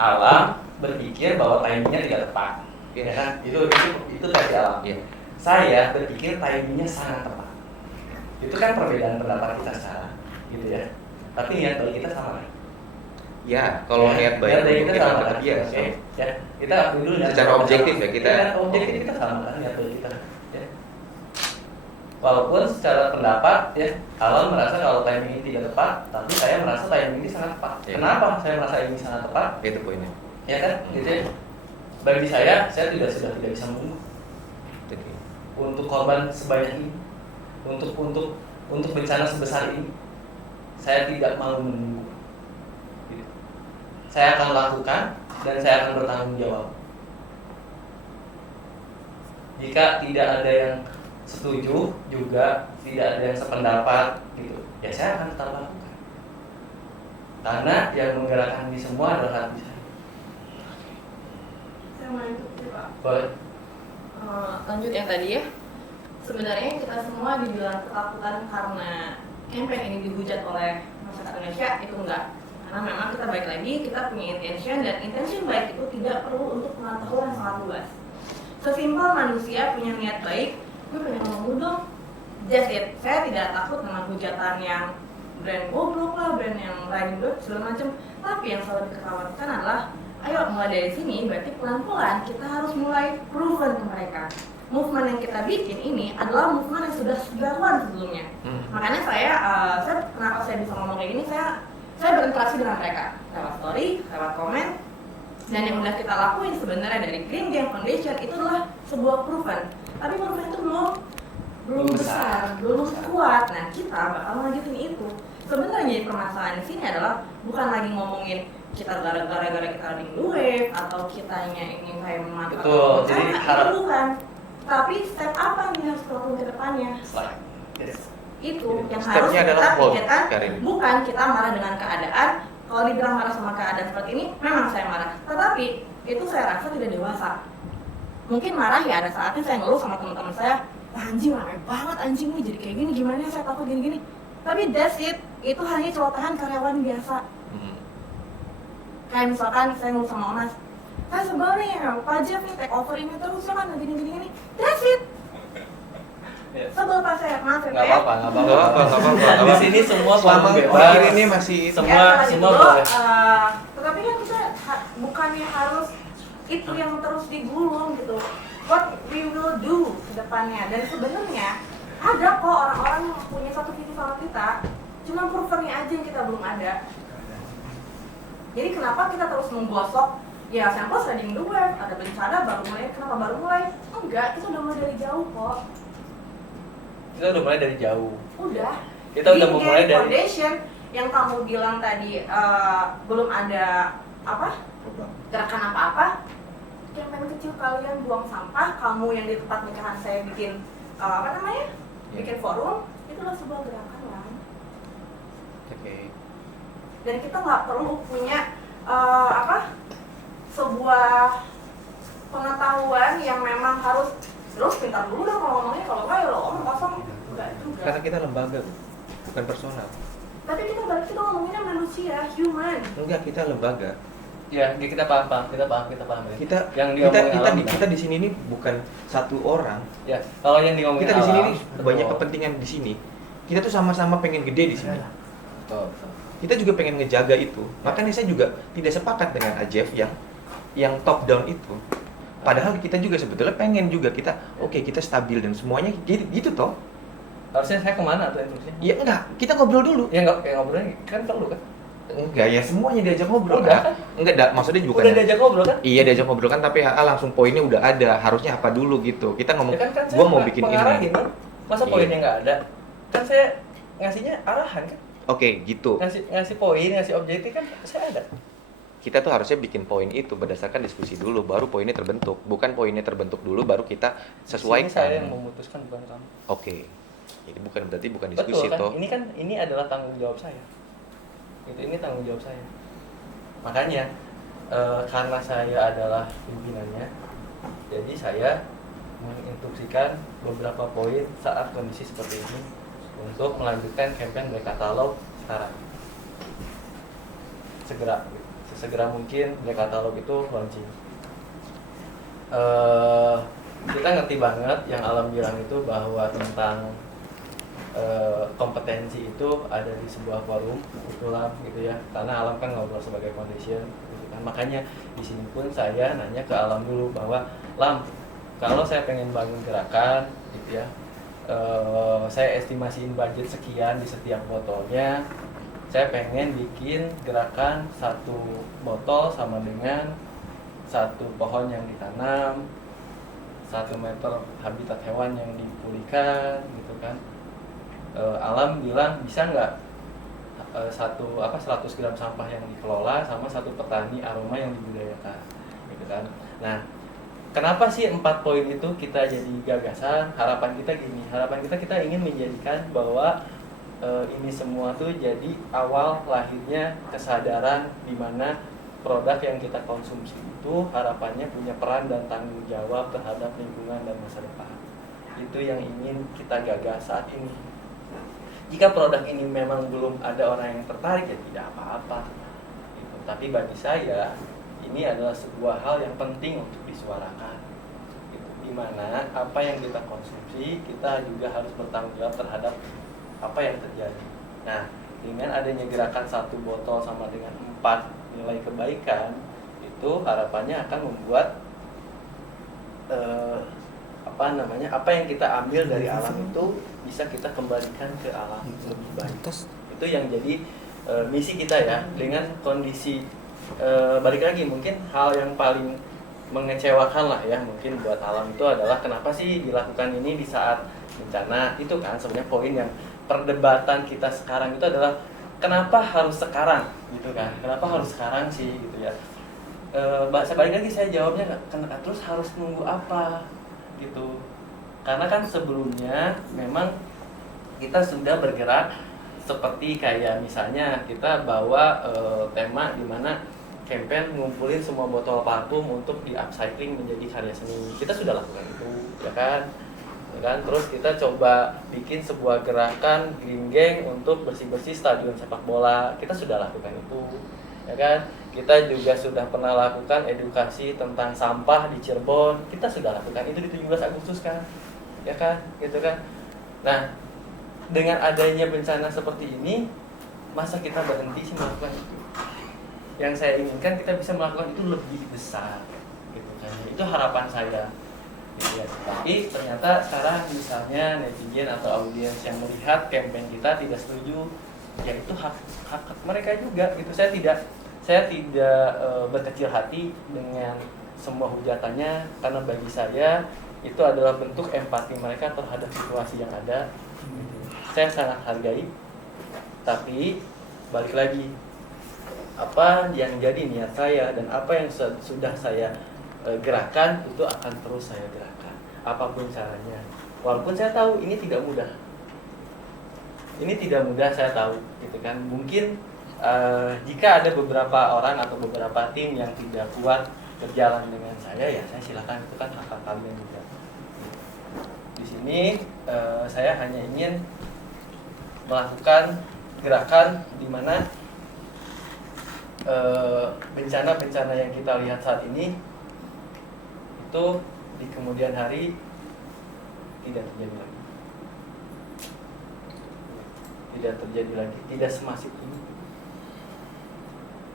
Alam berpikir bahwa timingnya tidak tepat. Ya kan? Itu tadi alam. Iya. Saya berpikir timingnya sangat tepat. Itu kan perbedaan pendapat kita sekarang, gitu ya. Tapi niat baik kita sama kan? Ya, kalau niat baik niat baik untuk kita sama kan? iya. Oke. Ya, kita akui dulu niat Secara baik objektif sama. ya, kita- Ya, objektif kita sama kan niat baik kita. Ya. Walaupun secara pendapat, ya, alam merasa kalau timing ini tidak tepat, tapi saya merasa timing ini sangat tepat. Ya. Kenapa saya merasa ini sangat tepat? Itu poinnya. Ya kan, gitu ya. Bagi saya sudah tidak bisa menunggu Jadi, untuk korban sebanyak ini, untuk bencana sebesar ini. Saya tidak mau menunggu. Gitu. Saya akan lakukan dan saya akan bertanggung jawab. Jika tidak ada yang setuju, juga tidak ada yang sependapat, gitu, ya saya akan tetap lakukan. Karena yang menggerakkan ini semua adalah hati saya. Saya mau ikut sih, Pak. Boleh? Lanjut yang tadi ya. Sebenarnya kita semua dibilang ketakutan karena campaign ini dihujat oleh masyarakat Indonesia, itu enggak. Karena memang kita balik lagi, kita punya intention, dan intention baik itu tidak perlu untuk pengetahuan yang sangat luas. Sesimpel manusia punya niat baik, gue pengen ngomong dong, just it. Saya tidak takut dengan hujatan yang brand goblok lah, brand yang lain segala macam. Tapi yang selalu dikhawatirkan adalah, ayo mulai dari sini, berarti pelan-pelan kita harus mulai proven ke mereka. Movement yang kita bikin ini adalah movement yang sudah dilakukan sebelumnya. Makanya saya kenapa saya bisa ngomong kayak gini, saya berinteraksi dengan mereka lewat story, lewat komen, dan yang udah kita lakuin sebenarnya dari Green Gang Foundation itu adalah sebuah proven. Tapi proven itu belum besar, belum kuat. Nah, kita bakal lanjutin itu. Sebenarnya jadi permasalahan di sini adalah bukan lagi ngomongin kita gara-gara kita lagi wave atau kitanya ingin kayak memantau. Betul, jadi itu bukan. Tapi step apa yang harus kita lakukan ke depannya? Slide. Yes. Itu yang harus Stepnya kita adalah hold, pikirkan. Karin. Bukan kita marah dengan keadaan. Kalau dibilang marah sama keadaan seperti ini, memang saya marah. Tetapi itu saya rasa tidak dewasa. Mungkin marah ya ada saatnya saya ngeluh sama teman-teman saya, anjing ramai banget anjing nih jadi kayak gini, gimana ya saya takut gini-gini. Tapi that's it, itu hanya celotehan karyawan biasa. Kayak misalkan saya ngeluh sama Onas, sebenarnya Pak Jeff nih take over ini terus kan gini. That's it. Ya. Sebel Pak saya, maaf ya. Nggak apa-apa, nggak Nggak apa-apa, apa-apa. nggak apa-apa. Di sini semua Selama forum pikir bebas. ini masih Semua boleh. Tetapi kan kita bukannya harus itu yang terus digulung gitu. What we will do ke depannya. Dan sebenarnya ada kok orang-orang yang punya satu visi sama kita, cuma provernya aja yang kita belum ada. Jadi kenapa kita terus menggosok? Ya sampel studying the web, ada bencana baru mulai. Kenapa baru mulai? Enggak, kita udah mulai dari jauh kok. Kita udah mulai dari jauh. Udah. Kita udah Di memulai dari foundation yang kamu bilang tadi belum ada apa? Gerakan apa-apa. Campaign kecil kalian buang sampah, kamu yang di tempat nikahan saya bikin apa namanya? Bikin forum, itulah sebuah gerakan kan. Oke. Dan kita nggak perlu punya sebuah pengetahuan yang memang harus terus pintar dulu dong kalau ngomongnya, kalau nggak ya lo omong kosong. Enggak juga. Karena kita lembaga, bukan personal. Tapi kita ngomonginnya manusia, human. Enggak, kita lembaga. ya kita paham ya. Kita kita di sini nih bukan satu orang. Ya, kalau yang diomongin Kita di sini alam, nih betul. banyak kepentingan di sini. Kita tuh sama-sama pengen gede di sini. Betul. Kita juga pengen ngejaga itu. Makanya saya juga tidak sepakat dengan Ajef yang top down itu. Padahal kita juga sebetulnya pengen juga kita kita stabil dan semuanya gitu toh. Harusnya saya kemana tuh instruksinya? Ya enggak, kita ngobrol dulu. Ya nggak, kayak ngobrolnya kan perlu kan? Enggak, ya semuanya diajak ngobrol Udah kan? Enggak, maksudnya bukan. Udah diajak ngobrol kan? Iya, diajak ngobrol kan, tapi langsung poinnya udah ada. Harusnya apa dulu gitu. Kita ngomong, Ya kan gua mau bikin pengarahin, ini. kan? Masa Iya. poinnya nggak ada? Kan saya ngasihnya arahan kan? Oke, gitu. Ngasih poin, ngasih objektif kan saya ada. Kita tuh harusnya bikin poin itu berdasarkan diskusi dulu, baru poinnya terbentuk. Bukan poinnya terbentuk dulu, baru kita sesuaikan. Ini saya yang memutuskan, bukan kamu. Oke. Ini berarti bukan diskusi Betul kan? toh. Ini adalah tanggung jawab saya. Ini tanggung jawab saya. Makanya karena saya adalah pimpinannya, jadi saya menginstruksikan beberapa poin saat kondisi seperti ini untuk melanjutkan campaign Black Catalog sekarang. Sesegera mungkin Black Catalog itu launching. Kita ngerti banget yang Alam bilang itu bahwa tentang kompetensi itu ada di sebuah forum itulah gitu ya, karena Alam kan ngobrol sebagai foundation gitu kan. Makanya di sini pun saya nanya ke Alam dulu bahwa Lam, kalau saya pengen bangun gerakan gitu ya, saya estimasiin budget sekian di setiap botolnya, saya pengen bikin gerakan satu botol sama dengan satu pohon yang ditanam, 1 meter habitat hewan yang dipulihkan gitu kan. Alam bilang bisa nggak 100 gram sampah yang dikelola sama 1 petani aroma yang dibudidayakan gitu kan. Nah, kenapa sih 4 poin itu kita jadi gagasan? Harapan kita gini, kita ingin menjadikan bahwa ini semua tuh jadi awal lahirnya kesadaran di mana produk yang kita konsumsi itu harapannya punya peran dan tanggung jawab terhadap lingkungan dan masa depan. Itu yang ingin kita gagas saat ini. Jika produk ini memang belum ada orang yang tertarik, ya tidak apa-apa gitu. Tapi bagi saya ini adalah sebuah hal yang penting untuk disuarakan gitu. Dimana apa yang kita konsumsi kita juga harus bertanggung jawab terhadap apa yang terjadi. Nah, dengan adanya gerakan 1 botol sama dengan 4 nilai kebaikan, itu harapannya akan membuat apa yang kita ambil dari alam itu bisa kita kembalikan ke alam lebih baik. Itu yang jadi misi kita ya. Dengan kondisi balik lagi, mungkin hal yang paling mengecewakan lah ya mungkin buat alam itu adalah kenapa sih dilakukan ini di saat bencana. Itu kan sebenarnya poin yang perdebatan kita sekarang itu adalah kenapa harus sekarang gitu kan, kenapa harus sekarang sih gitu ya. Balik lagi saya jawabnya terus harus nunggu apa gitu, karena kan sebelumnya memang kita sudah bergerak seperti kayak misalnya kita bawa tema di mana campaign ngumpulin semua botol parfum untuk di upcycling menjadi karya seni. Kita sudah lakukan itu ya kan. Terus kita coba bikin sebuah gerakan Green Gang untuk bersih-bersih stadion sepak bola. Kita sudah lakukan itu ya kan. Kita juga sudah pernah lakukan edukasi tentang sampah di Cirebon. Kita sudah lakukan itu di 17 Agustus kan, ya kan, gitu kan. Nah, dengan adanya bencana seperti ini, masa kita berhenti sih melakukan itu? Yang saya inginkan kita bisa melakukan itu lebih besar, gitu kan. Itu harapan saya. Gitu ya. Tapi ternyata sekarang misalnya netizen atau audiens yang melihat campaign kita tidak setuju, ya itu hak mereka juga, gitu. Saya tidak berkecil hati dengan semua hujatannya, karena bagi saya itu adalah bentuk empati mereka terhadap situasi yang ada. Saya sangat hargai, tapi balik lagi, apa yang jadi niat saya dan apa yang sudah saya gerakan itu akan terus saya gerakan, apapun caranya. Walaupun saya tahu ini tidak mudah, saya tahu, gitu kan. Mungkin jika ada beberapa orang atau beberapa tim yang tidak kuat berjalan dengan saya, ya saya silakan, itu kan hak kalian juga. Di sini saya hanya ingin melakukan gerakan di mana bencana-bencana yang kita lihat saat ini itu di kemudian hari tidak terjadi lagi. Tidak semasif ini.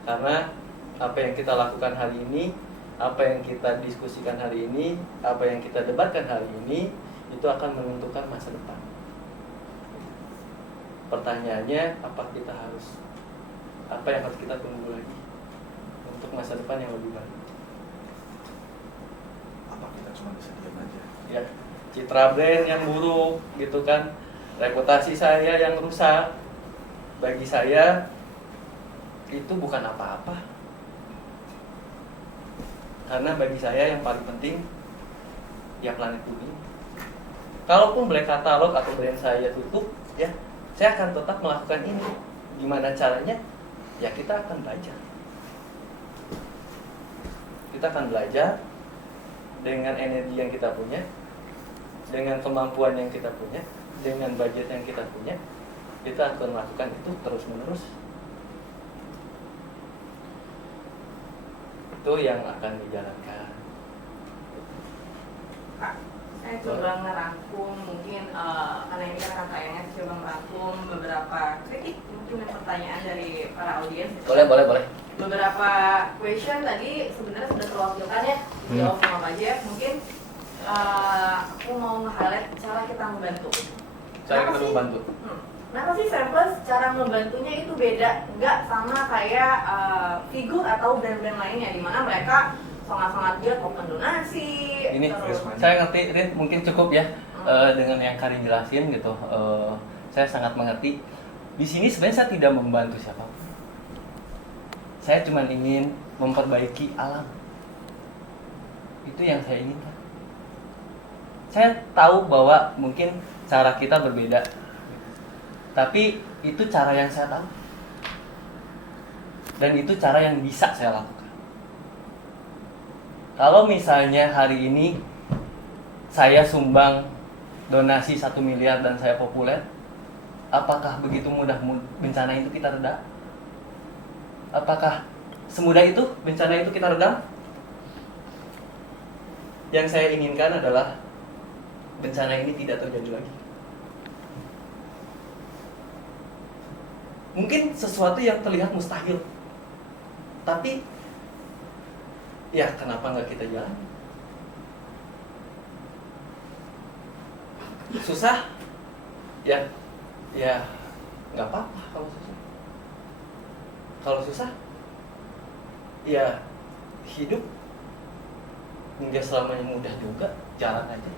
Karena apa yang kita lakukan hari ini, apa yang kita diskusikan hari ini, apa yang kita debatkan hari ini, itu akan menentukan masa depan. Pertanyaannya, apa yang harus kita tunggu lagi untuk masa depan yang lebih baik? Apa kita cuma bisa diam aja? Ya, citra brand yang buruk, gitu kan, reputasi saya yang rusak, bagi saya itu bukan apa-apa. Karena bagi saya yang paling penting ya planet bumi. Kalaupun Black Catalog atau brand saya tutup, ya saya akan tetap melakukan ini. Gimana caranya? Ya kita akan belajar. Kita akan belajar dengan energi yang kita punya, dengan kemampuan yang kita punya, dengan budget yang kita punya. Kita akan melakukan itu terus-menerus. Itu yang akan dijalankan. Kak, saya coba ngerangkum mungkin karena ini kan tayangnya, saya coba ngerangkum beberapa kritik mungkin dan pertanyaan dari para audiens. Boleh. Beberapa question tadi sebenarnya sudah terwakilkan ya, dijawab sama Pak Jeff. Mungkin aku mau nge-highlight cara kita membantu. Kenapa sih Samples cara membantunya itu beda? Enggak sama kayak figur atau brand-brand lainnya, di mana mereka sangat-sangat giat open donasi. Ini terus. saya ngerti, Rin, mungkin cukup ya dengan yang Karin jelasin gitu. Saya sangat mengerti. Di sini sebenarnya saya tidak membantu siapapun. Saya cuma ingin memperbaiki alam. Itu yang saya inginkan. Saya tahu bahwa mungkin cara kita berbeda, tapi itu cara yang saya tahu. Dan itu cara yang bisa saya lakukan. Kalau misalnya hari ini saya sumbang donasi 1 miliar dan saya populer, apakah begitu mudah bencana itu kita redam? Apakah semudah itu bencana itu kita redam? Yang saya inginkan adalah bencana ini tidak terjadi lagi. Mungkin sesuatu yang terlihat mustahil, tapi ya kenapa nggak kita jalan? Susah, ya nggak apa-apa kalau susah. Kalau susah, ya hidup nggak selamanya mudah juga, jalan aja.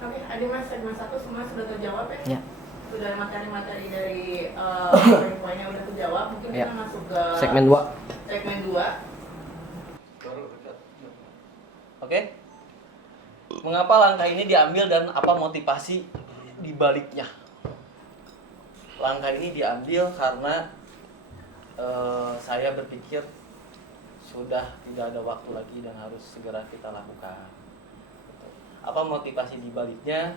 Oke, Mas, segmen 1 semua sudah terjawab ya? Ya. Sudah materi-materi dari poin-poinnya udah terjawab. Mungkin Ya. kita masuk ke Segmen 2. Segmen 2. Oke. Mengapa langkah ini diambil dan apa motivasi di baliknya? Langkah ini diambil karena saya berpikir sudah tidak ada waktu lagi dan harus segera kita lakukan. Apa motivasi di baliknya?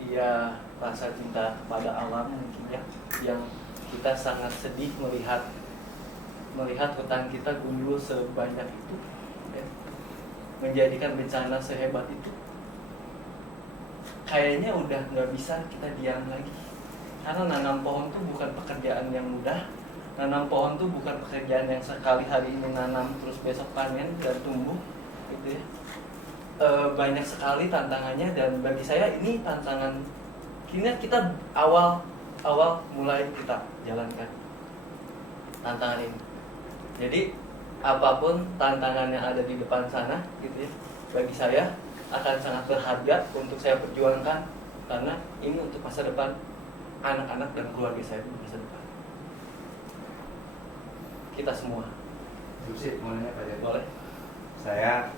Ya rasa cinta pada alam mungkin ya, yang kita sangat sedih melihat hutan kita gundul sebanyak itu, ya. Menjadikan bencana sehebat itu. Kayaknya udah nggak bisa kita diam lagi. Karena nanam pohon tuh bukan pekerjaan yang mudah. Nanam pohon tuh bukan pekerjaan yang sekali hari ini nanam terus besok panen dan tumbuh, gitu ya. Banyak sekali tantangannya, dan bagi saya ini tantangan. Kini kita awal mulai kita jalankan tantangan ini. Jadi apapun tantangan yang ada di depan sana, gitu ya, bagi saya akan sangat berharga untuk saya perjuangkan, karena ini untuk masa depan anak-anak dan keluarga saya di masa depan. Kita semua. Subsidi mau nanya Pak Jari? Boleh? Saya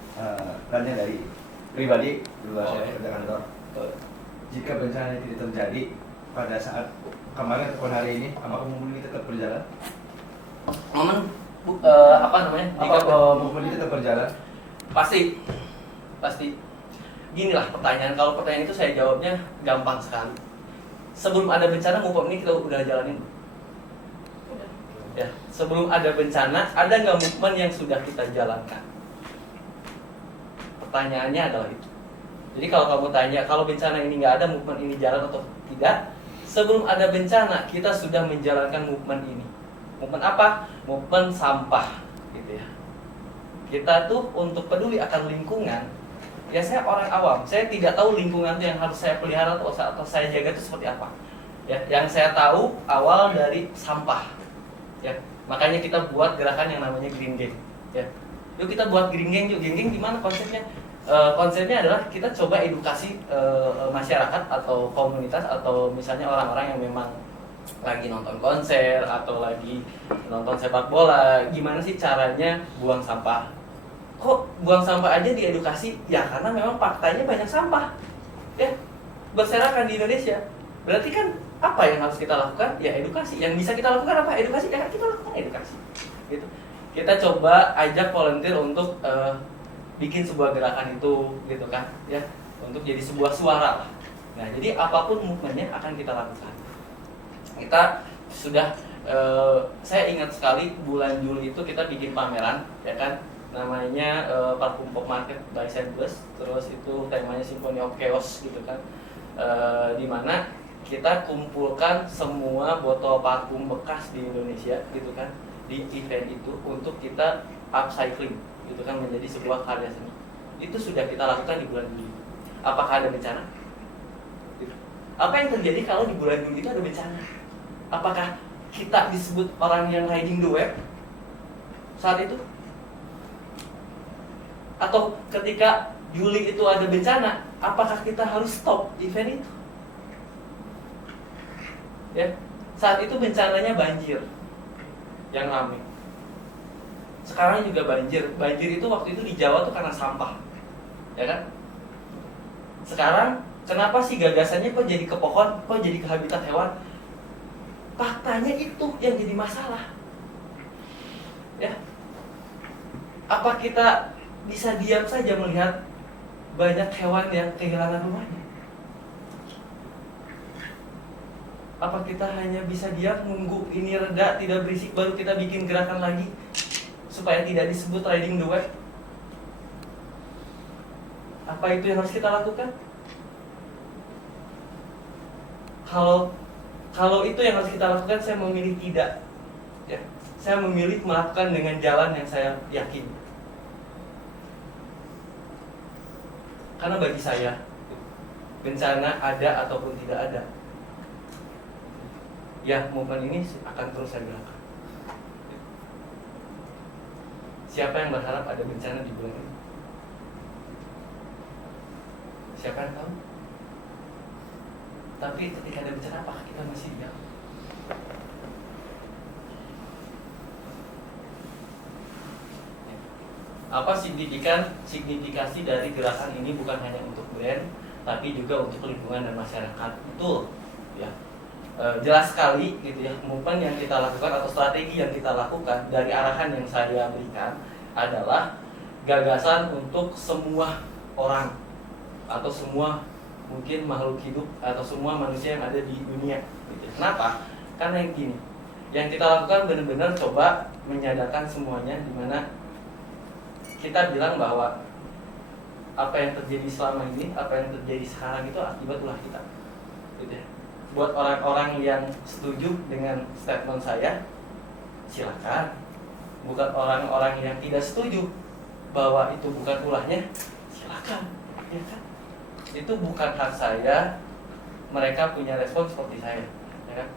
tanya dari pribadi di luar saya kerja kantor. Jika bencana tidak terjadi pada saat kemarin ataupun hari ini, apakah movement ini tetap berjalan? Jika movement ini tetap berjalan? Pasti. Ginilah pertanyaan. Kalau pertanyaan itu saya jawabnya gampang sekali. Sebelum ada bencana, movement ini kita udah jalanin. Ya, sebelum ada bencana, ada nggak movement yang sudah kita jalankan? Pertanyaannya adalah itu. Jadi kalau kamu tanya, kalau bencana ini nggak ada, movement ini jalan atau tidak? Sebelum ada bencana, kita sudah menjalankan movement ini. Movement apa? Movement sampah, gitu ya. Kita tuh untuk peduli akan lingkungan. Ya, saya orang awam, saya tidak tahu lingkungan itu yang harus saya pelihara atau saya jaga itu seperti apa. Ya, yang saya tahu awal dari sampah. Ya, makanya kita buat gerakan yang namanya Green Gang. Ya, yuk kita buat Green Gang. Green Gang gimana konsepnya? Konsepnya adalah kita coba edukasi masyarakat atau komunitas atau misalnya orang-orang yang memang lagi nonton konser atau lagi nonton sepak bola, gimana sih caranya buang sampah? Kok buang sampah aja diedukasi? Ya karena memang faktanya banyak sampah, ya, berserakan di Indonesia. Berarti kan apa yang harus kita lakukan? Ya edukasi. Yang bisa kita lakukan apa? Edukasi. Ya kita lakukan edukasi. Gitu. Kita coba ajak volunteer untuk bikin sebuah gerakan itu, gitu kan, ya, untuk jadi sebuah suara lah. Nah, jadi apapun movementnya akan kita lakukan. Kita sudah, saya ingat sekali bulan Juli itu kita bikin pameran, ya kan, namanya Parfum Pop Market by Sandblast. Terus itu temanya Symphony of Chaos, gitu kan, dimana kita kumpulkan semua botol parfum bekas di Indonesia, gitu kan, di event itu untuk kita upcycling, gitu kan, menjadi sebuah karya seni. Itu sudah kita lakukan di bulan Juli. Apakah ada bencana? Gitu. Apa yang terjadi kalau di bulan Juli itu ada bencana? Apakah kita disebut orang yang riding the wave saat itu? Atau ketika Juli itu ada bencana, apakah kita harus stop event itu? Ya, saat itu bencananya banjir yang ramai. Sekarang juga banjir. Banjir itu waktu itu di Jawa tuh karena sampah, ya kan? Sekarang kenapa sih gagasannya kok jadi ke pohon, kok jadi ke habitat hewan? Faktanya itu yang jadi masalah, ya. Apa kita bisa diam saja melihat banyak hewan yang kehilangan rumahnya? Apa kita hanya bisa diam nunggu ini reda, tidak berisik, baru kita bikin gerakan lagi supaya tidak disebut riding the wave? Apa itu yang harus kita lakukan? Kalau itu yang harus kita lakukan, saya memilih tidak. Ya, saya memilih melakukan dengan jalan yang saya yakin. Karena bagi saya, bencana ada ataupun tidak ada, ya movement ini akan terus saya gerakan. Siapa yang berharap ada bencana di bulan ini? Siapa yang tahu? Tapi ketika ada bencana, apakah kita masih diam? Apa signifikasi dari gerakan ini bukan hanya untuk brand, tapi juga untuk lingkungan dan masyarakat? Betul, ya. Jelas sekali gitu ya, movement yang kita lakukan atau strategi yang kita lakukan dari arahan yang saya berikan adalah gagasan untuk semua orang atau semua mungkin makhluk hidup atau semua manusia yang ada di dunia gitu. Kenapa? Karena yang gini, Yang kita lakukan benar-benar coba menyadarkan semuanya, dimana kita bilang bahwa apa yang terjadi selama ini, apa yang terjadi sekarang itu akibat ulah kita. Gitu ya. Buat orang-orang yang setuju dengan statement saya, silakan. Bukan orang-orang yang tidak setuju bahwa itu bukan ulahnya, silakan. Ya kan? Itu bukan hak saya. Mereka punya respon seperti saya, ya kan?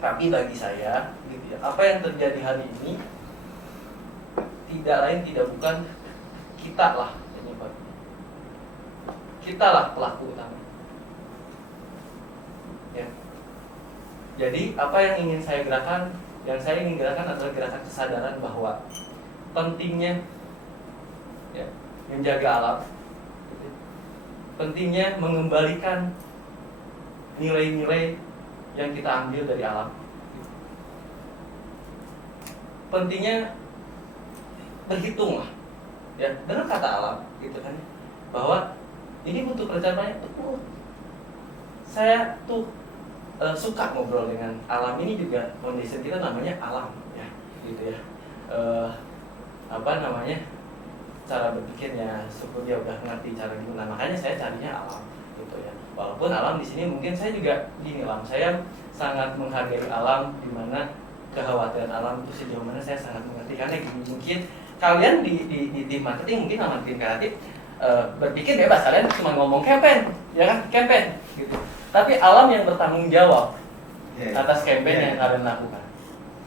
Tapi bagi saya, gitu ya, apa yang terjadi hari ini tidak lain tidak bukan kita lah penyebab. Kita lah pelaku utama. Ya. Jadi apa yang ingin saya gerakan, yang saya ingin gerakan adalah gerakan kesadaran bahwa pentingnya ya, menjaga alam, gitu. Pentingnya mengembalikan nilai-nilai yang kita ambil dari alam. Pentingnya berhitung lah, ya benar kata alam, gitu kan? Bahwa ini butuh perencanaan banyak. Saya tuh suka ngobrol dengan alam ini juga. Kondisi kita namanya alam, ya, gitu ya. Apa namanya? Cara berpikirnya, syukur dia udah ngerti cara gimana. Makanya saya carinya alam, gitu ya. Walaupun alam di sini mungkin saya juga gini, alam saya sangat menghargai alam, di mana kekhawatiran alam itu sejauh mana saya sangat mengerti. Karena gini, mungkin kalian di tim marketing, mungkin sama tim kreatif berpikir bebas, kalian cuma ngomong campaign, ya kan, campaign gitu. Tapi alam yang bertanggung jawab atas campaign yang kalian lakukan,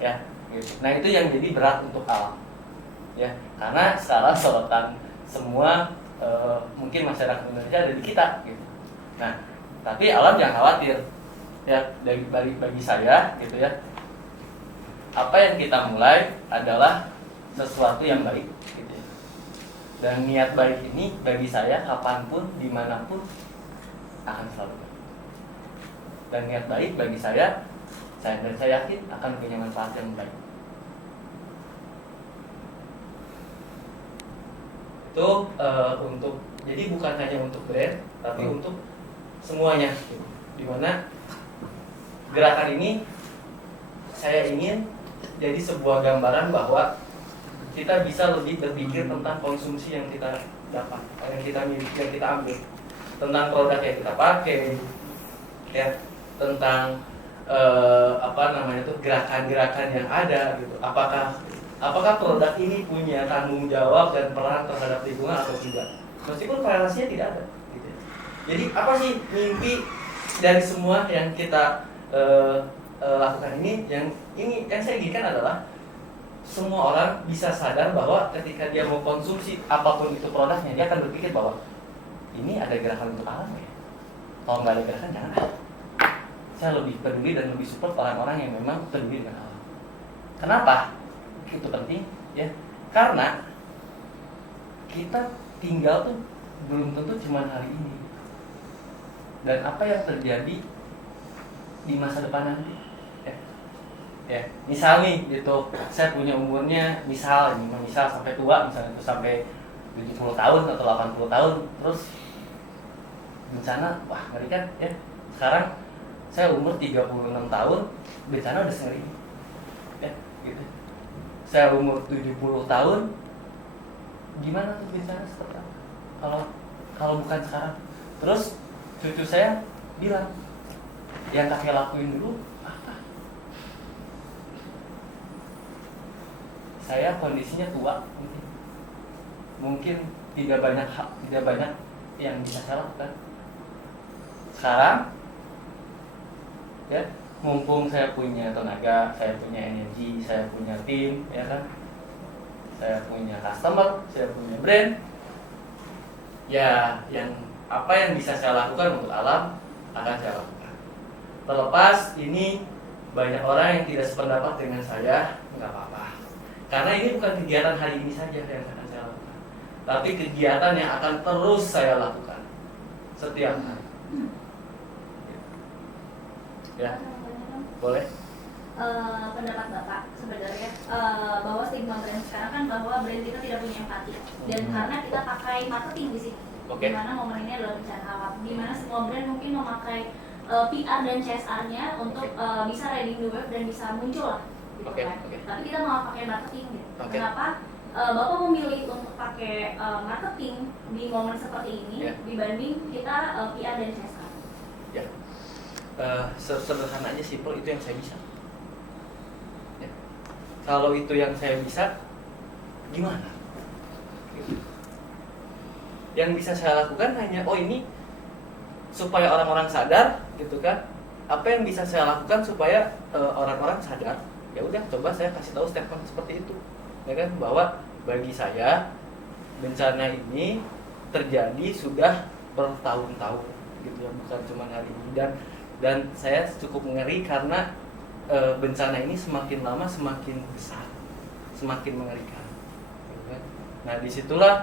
ya gitu. Nah itu yang jadi berat untuk alam, ya karena sekarang sorotan semua mungkin masyarakat Indonesia ada di kita gitu. Nah tapi alam jangan khawatir, ya bagi saya gitu ya. Apa yang kita mulai adalah sesuatu yang baik gitu ya. Dan niat baik ini bagi saya kapanpun, dimanapun akan selalu baik. Dan niat baik bagi saya yakin akan punya manfaat yang baik. Itu untuk, jadi bukan hanya untuk brand, tapi untuk semuanya gitu. Dimana gerakan ini saya ingin jadi sebuah gambaran bahwa kita bisa lebih berpikir tentang konsumsi yang kita dapat, yang kita miliki, yang kita ambil, tentang produk yang kita pakai, ya, tentang gerakan-gerakan yang ada gitu. Apakah produk ini punya tanggung jawab dan peran terhadap lingkungan atau tidak? Meskipun korelasinya tidak ada. Gitu. Jadi apa sih mimpi dari semua yang kita lakukan ini? Yang saya inginkan adalah semua orang bisa sadar bahwa ketika dia mau konsumsi apapun itu produknya, dia akan berpikir bahwa ini ada gerakan untuk alam ya. Kalau nggak ada gerakan, jangan. Saya lebih peduli dan lebih support orang-orang yang memang peduli dengan alam. Kenapa? Itu penting, ya. Karena kita tinggal tuh belum tentu cuma hari ini. Dan apa yang terjadi di masa depan nanti. Ya, misal nih gitu, saya punya umurnya misal sampai tua, misalnya itu sampai 70 tahun atau 80 tahun, terus bencana, wah ngeri kan ya. Sekarang saya umur 36 tahun, bencana udah sering. Ya, gitu. Saya umur 70 tahun, gimana tuh bencana seperti apa? Kalau bukan sekarang. Terus cucu saya bilang, yang kakek lakuin dulu saya kondisinya tua, mungkin tidak banyak yang bisa saya lakukan. Sekarang, ya, mumpung saya punya tenaga, saya punya energi, saya punya tim, ya kan, saya punya customer, saya punya brand, ya, apa yang bisa saya lakukan untuk alam akan saya lakukan. Terlepas ini banyak orang yang tidak sependapat dengan saya, nggak apa-apa. Karena ini bukan kegiatan hari ini saja yang akan saya lakukan, tapi kegiatan yang akan terus saya lakukan setiap hari. Ya, boleh. Pendapat Bapak sebenarnya bahwa stigma brand sekarang kan bahwa brand kita tidak punya empati, dan karena kita pakai marketing di sini, dimana momen ini adalah bencana alam, dimana semua brand mungkin memakai PR dan CSR-nya untuk bisa riding the wave dan bisa muncul lah gitu Oke, kan. oke. Tapi kita malah pakai marketing gitu. Oke. Kenapa Bapak memilih untuk pakai marketing di momen seperti ini Ya. dibanding kita PR dan CSR? Ya, sederhana aja, simple, itu yang saya bisa. Ya. Kalau itu yang saya bisa, gimana? Gitu. Yang bisa saya lakukan hanya, oh ini supaya orang-orang sadar, gitu kan? Apa yang bisa saya lakukan supaya orang-orang sadar? Ya udah, coba saya kasih tahu statement seperti itu, ya kan? Bahwa bagi saya bencana ini terjadi sudah bertahun-tahun, gitu ya, bukan cuma hari ini. Dan saya cukup ngeri karena bencana ini semakin lama semakin besar, semakin mengerikan, gitu kan? Nah disitulah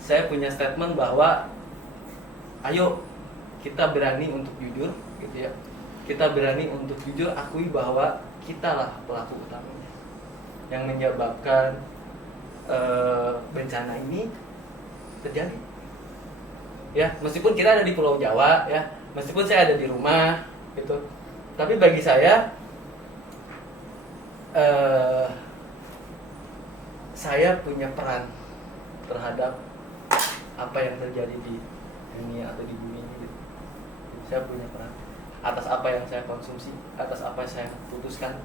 saya punya statement bahwa ayo kita berani untuk jujur, gitu ya. Kita berani untuk jujur akui bahwa kita lah pelaku utamanya yang menyebabkan bencana ini terjadi. Ya, meskipun kita ada di Pulau Jawa, ya, meskipun saya ada di rumah, gitu. Tapi bagi saya punya peran terhadap apa yang terjadi di dunia atau di bumi ini, gitu. Saya punya peran atas apa yang saya konsumsi, atas apa yang saya putuskan,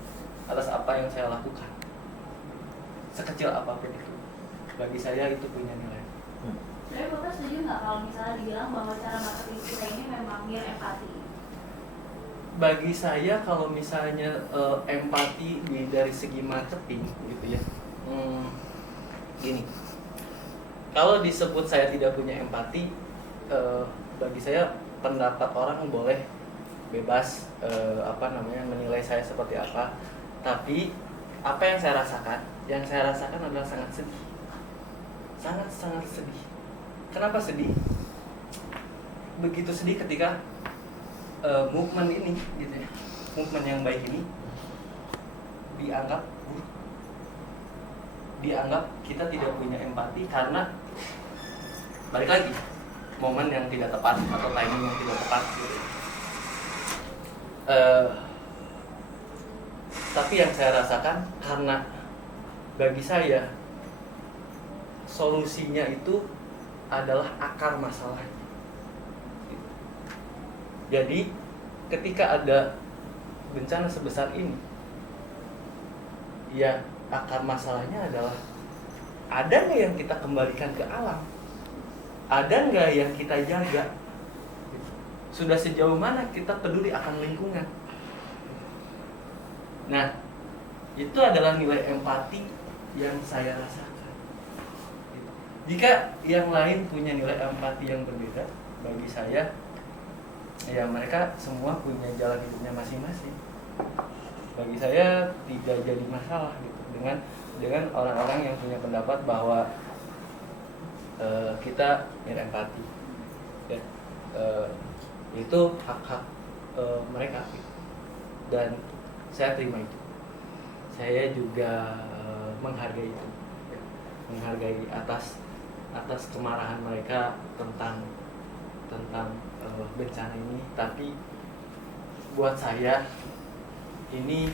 atas apa yang saya lakukan. Sekecil apapun itu, bagi saya itu punya nilai. Tapi Bapak setuju nggak kalau misalnya dibilang bahwa cara marketing kita ini memang mere empati? Bagi saya kalau misalnya empati dari segi marketing, gitu ya, gini, kalau disebut saya tidak punya empati, bagi saya pendapat orang boleh bebas menilai saya seperti apa. Tapi apa yang saya rasakan? Yang saya rasakan adalah sangat sedih, sangat sedih. Kenapa sedih? Begitu sedih ketika movement ini, gitu ya, movement yang baik ini dianggap buruk, dianggap kita tidak punya empati karena balik lagi momen yang tidak tepat atau timing yang tidak tepat, gitu. Tapi yang saya rasakan, karena bagi saya solusinya itu adalah akar masalahnya. Jadi ketika ada bencana sebesar ini, ya akar masalahnya adalah ada nggak yang kita kembalikan ke alam, ada nggak yang kita jaga, sudah sejauh mana kita peduli akan lingkungan. Nah, itu adalah nilai empati yang saya rasakan. Jika yang lain punya nilai empati yang berbeda, bagi saya, ya mereka semua punya jalan hidupnya masing-masing. Bagi saya tidak jadi masalah gitu dengan orang-orang yang punya pendapat bahwa kita nilai empati, ya, itu hak-hak mereka, gitu. Dan saya terima itu. Saya juga menghargai itu, ya. Menghargai atas kemarahan mereka tentang bencana ini. Tapi buat saya ini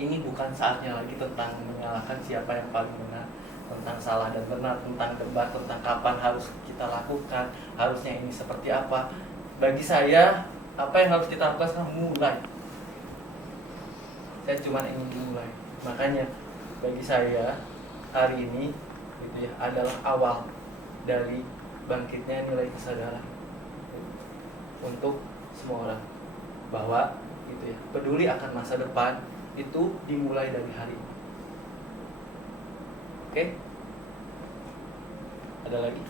bukan saatnya lagi tentang menyalahkan siapa yang paling benar, tentang salah dan benar, tentang debat, tentang kapan harus kita lakukan, harusnya ini seperti apa. Bagi saya, apa yang harus kita lakukan sekarang mulai. Saya cuma ingin dimulai. Makanya bagi saya hari ini, gitu ya, adalah awal dari bangkitnya nilai kesadaran untuk semua orang, bahwa gitu ya, peduli akan masa depan itu dimulai dari hari ini. Oke? Ada lagi?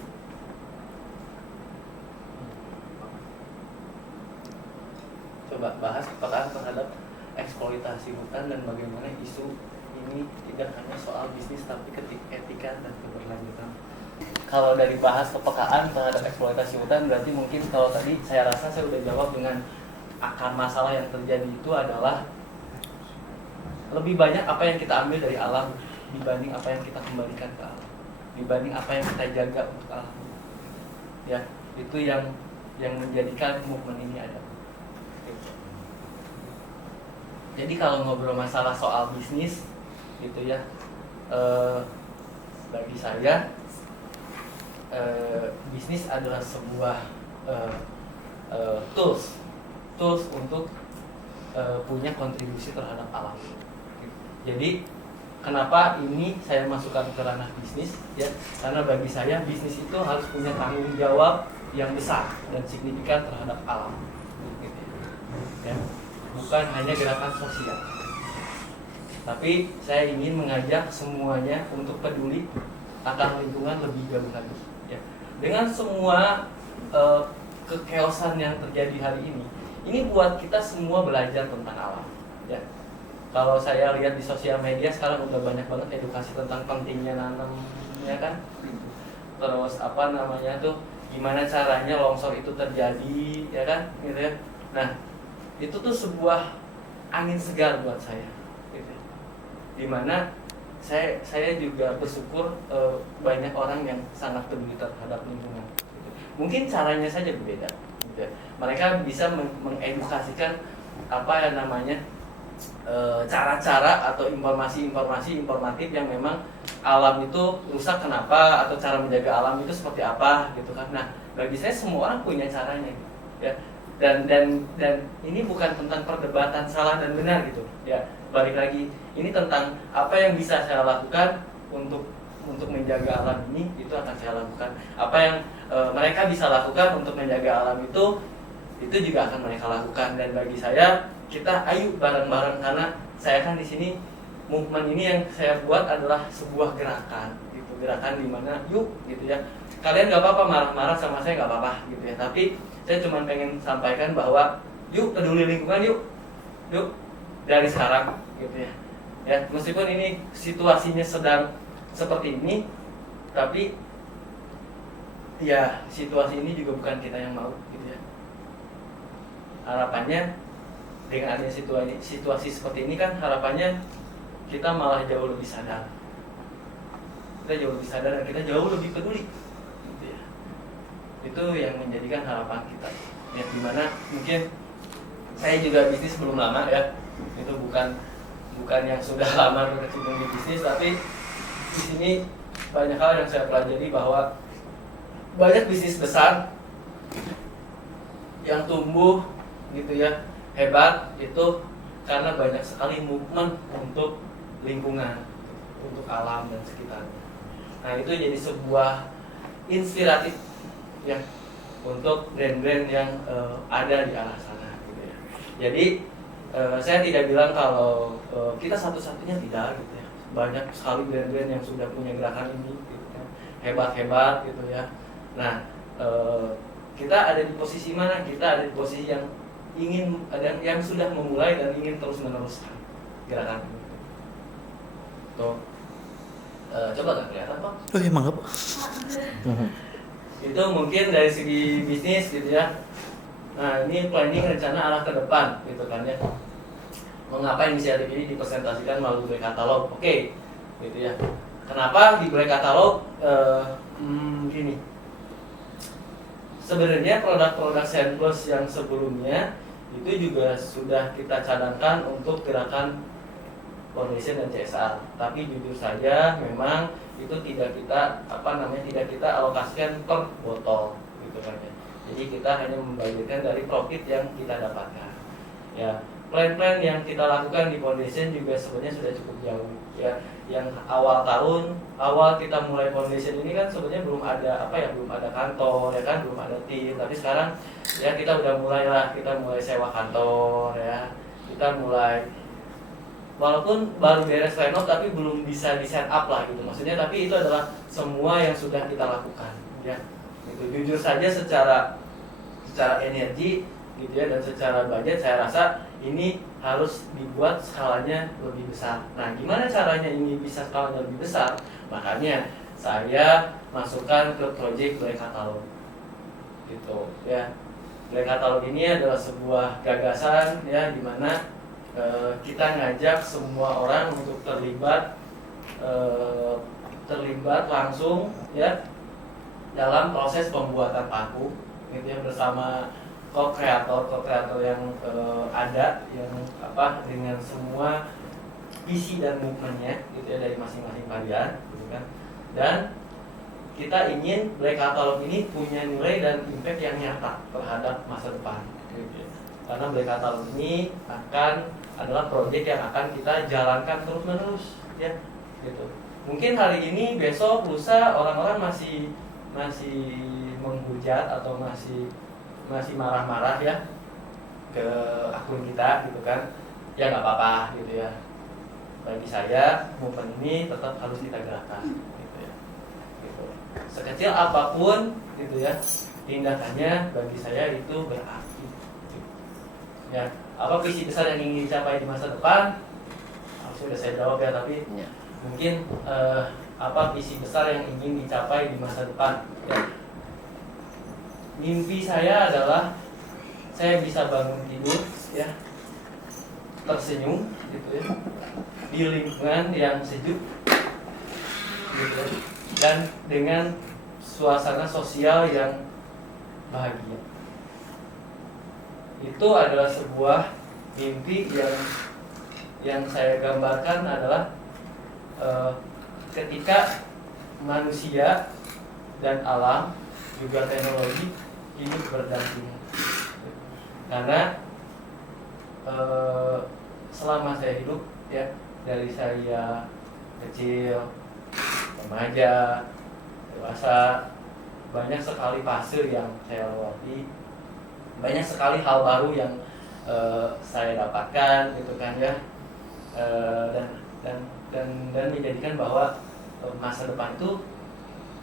Coba bahas apakah terhadap eksploitasi hutan dan bagaimana isu ini tidak hanya soal bisnis tapi etika dan keberlanjutan. Kalau dari bahas kepekaan terhadap eksploitasi hutan, berarti mungkin kalau tadi saya rasa saya udah jawab dengan akar masalah yang terjadi itu adalah lebih banyak apa yang kita ambil dari alam dibanding apa yang kita kembalikan ke alam, dibanding apa yang kita jaga untuk alam. Ya, itu yang menjadikan movement ini ada. Jadi kalau ngobrol masalah soal bisnis gitu ya, bagi saya bisnis adalah sebuah tools untuk punya kontribusi terhadap alam. Jadi kenapa ini saya masukkan ke ranah bisnis ya? Karena bagi saya bisnis itu harus punya tanggung jawab yang besar dan signifikan terhadap alam. Ya, bukan hanya gerakan sosial. Tapi saya ingin mengajak semuanya untuk peduli akan lingkungan lebih jauh lagi. Ya. Dengan semua kekeosan yang terjadi hari ini buat kita semua belajar tentang alam. Ya. Kalau saya lihat di sosial media sekarang udah banyak banget edukasi tentang pentingnya nanam, ya kan? Terus gimana caranya longsor itu terjadi, ya kan? Gitu ya. Nah, itu tuh sebuah angin segar buat saya. Gitu. Dimana saya juga bersyukur banyak orang yang sangat peduli terhadap lingkungan. Gitu. Mungkin caranya saja berbeda. Gitu. Mereka bisa mengedukasikan cara-cara atau informasi informatif yang memang alam itu rusak kenapa atau cara menjaga alam itu seperti apa gitu kan. Nah, bagi saya semua orang punya caranya ya. Dan ini bukan tentang perdebatan salah dan benar gitu ya. Balik lagi, ini tentang apa yang bisa saya lakukan untuk menjaga alam ini, itu akan saya lakukan. Apa yang mereka bisa lakukan untuk menjaga alam itu juga akan mereka lakukan. Dan bagi saya, kita ayo bareng-bareng, karena saya kan di sini movement ini yang saya buat adalah sebuah gerakan gitu, gerakan di mana yuk gitu ya. Kalian nggak apa-apa marah-marah sama saya, nggak apa-apa gitu ya, tapi saya cuma pengen sampaikan bahwa yuk peduli lingkungan, yuk dari sekarang gitu ya. Ya, meskipun ini situasinya sedang seperti ini, tapi ya situasi ini juga bukan kita yang mau gitu ya. Harapannya dengan adanya situasi seperti ini kan, harapannya kita malah jauh lebih sadar. Kita jauh lebih sadar dan kita jauh lebih peduli gitu ya. Itu yang menjadikan harapan kita. Ya, dimana mungkin saya juga bisnis belum lama ya. Itu bukan yang sudah lama berkecimpung di bisnis, tapi di sini banyak hal yang saya pelajari, bahwa banyak bisnis besar yang tumbuh gitu ya, hebat itu karena banyak sekali movement untuk lingkungan, untuk alam dan sekitarnya. Nah, itu jadi sebuah inspiratif ya untuk brand-brand yang ada di arah sana gitu ya. Jadi saya tidak bilang kalau kita satu-satunya, tidak gitu ya. Banyak sekali brand-brand yang sudah punya gerakan ini gitu ya. Hebat-hebat gitu ya. Nah, kita ada di posisi mana? Kita ada di posisi yang yang sudah memulai dan ingin terus meneruskan gerakan ini. Tuh, coba nggak kelihatan Pak? Oh iya, mangga Pak. Itu mungkin dari segi bisnis gitu ya. Nah, ini planning rencana arah ke depan gitu kan ya. Mengapa inisiatif ini dipresentasikan melalui katalog? Oke, gitu ya. Kenapa di katalog? Gini. Sebenarnya produk-produk Senplus yang sebelumnya itu juga sudah kita cadangkan untuk gerakan foundation dan CSR. Tapi jujur saja memang itu tidak kita alokasikan per botol gitu kan ya. Jadi kita hanya membagikan dari profit yang kita dapatkan. Ya, plan-plan yang kita lakukan di foundation juga sebenarnya sudah cukup jauh ya. Yang awal kita mulai foundation ini kan sebenarnya belum ada kantor ya kan, belum ada tim. Tapi sekarang ya kita udah kita mulai sewa kantor ya. Kita mulai, walaupun baru beres renov tapi belum bisa di set up lah gitu maksudnya, tapi itu adalah semua yang sudah kita lakukan ya. Itu jujur saja secara energi gitu ya, dan secara budget saya rasa ini harus dibuat skalanya lebih besar. Nah, gimana caranya ini bisa skalanya lebih besar? Makanya saya masukkan ke project Black Catalog gitu ya. Black Catalog ini adalah sebuah gagasan ya, di mana kita ngajak semua orang untuk terlibat langsung ya dalam proses pembuatan paku gitu ya, bersama co-kreator yang ada yang dengan semua visi dan movementnya gitu ya dari masing-masing kalian gitu kan. Dan kita ingin Black Catalog ini punya nilai dan impact yang nyata terhadap masa depan gitu ya. Karena Black Catalog ini adalah proyek yang akan kita jalankan terus-menerus ya gitu. Mungkin hari ini, besok, lusa orang-orang masih menghujat atau masih marah-marah ya ke akun kita gitu kan. Ya nggak apa-apa gitu ya. Bagi saya movement ini tetap harus kita gerakkan gitu ya. Gitu. Sekecil apapun gitu ya tindakannya, bagi saya itu berarti. Ya, apa visi besar yang ingin dicapai di masa depan? Sudah saya jawab ya, tapi mungkin apa visi besar yang ingin dicapai di masa depan ya. Mimpi saya adalah saya bisa bangun tidur ya tersenyum gitu ya di lingkungan yang sejuk gitu ya, dan dengan suasana sosial yang bahagia. Itu adalah sebuah mimpi yang saya gambarkan adalah ketika manusia dan alam juga teknologi hidup berdampingan. Karena selama saya hidup ya, dari saya kecil, remaja, dewasa, banyak sekali fase yang saya lewati, banyak sekali hal baru yang saya dapatkan gitu kan ya, dan menjadikan bahwa masa depan itu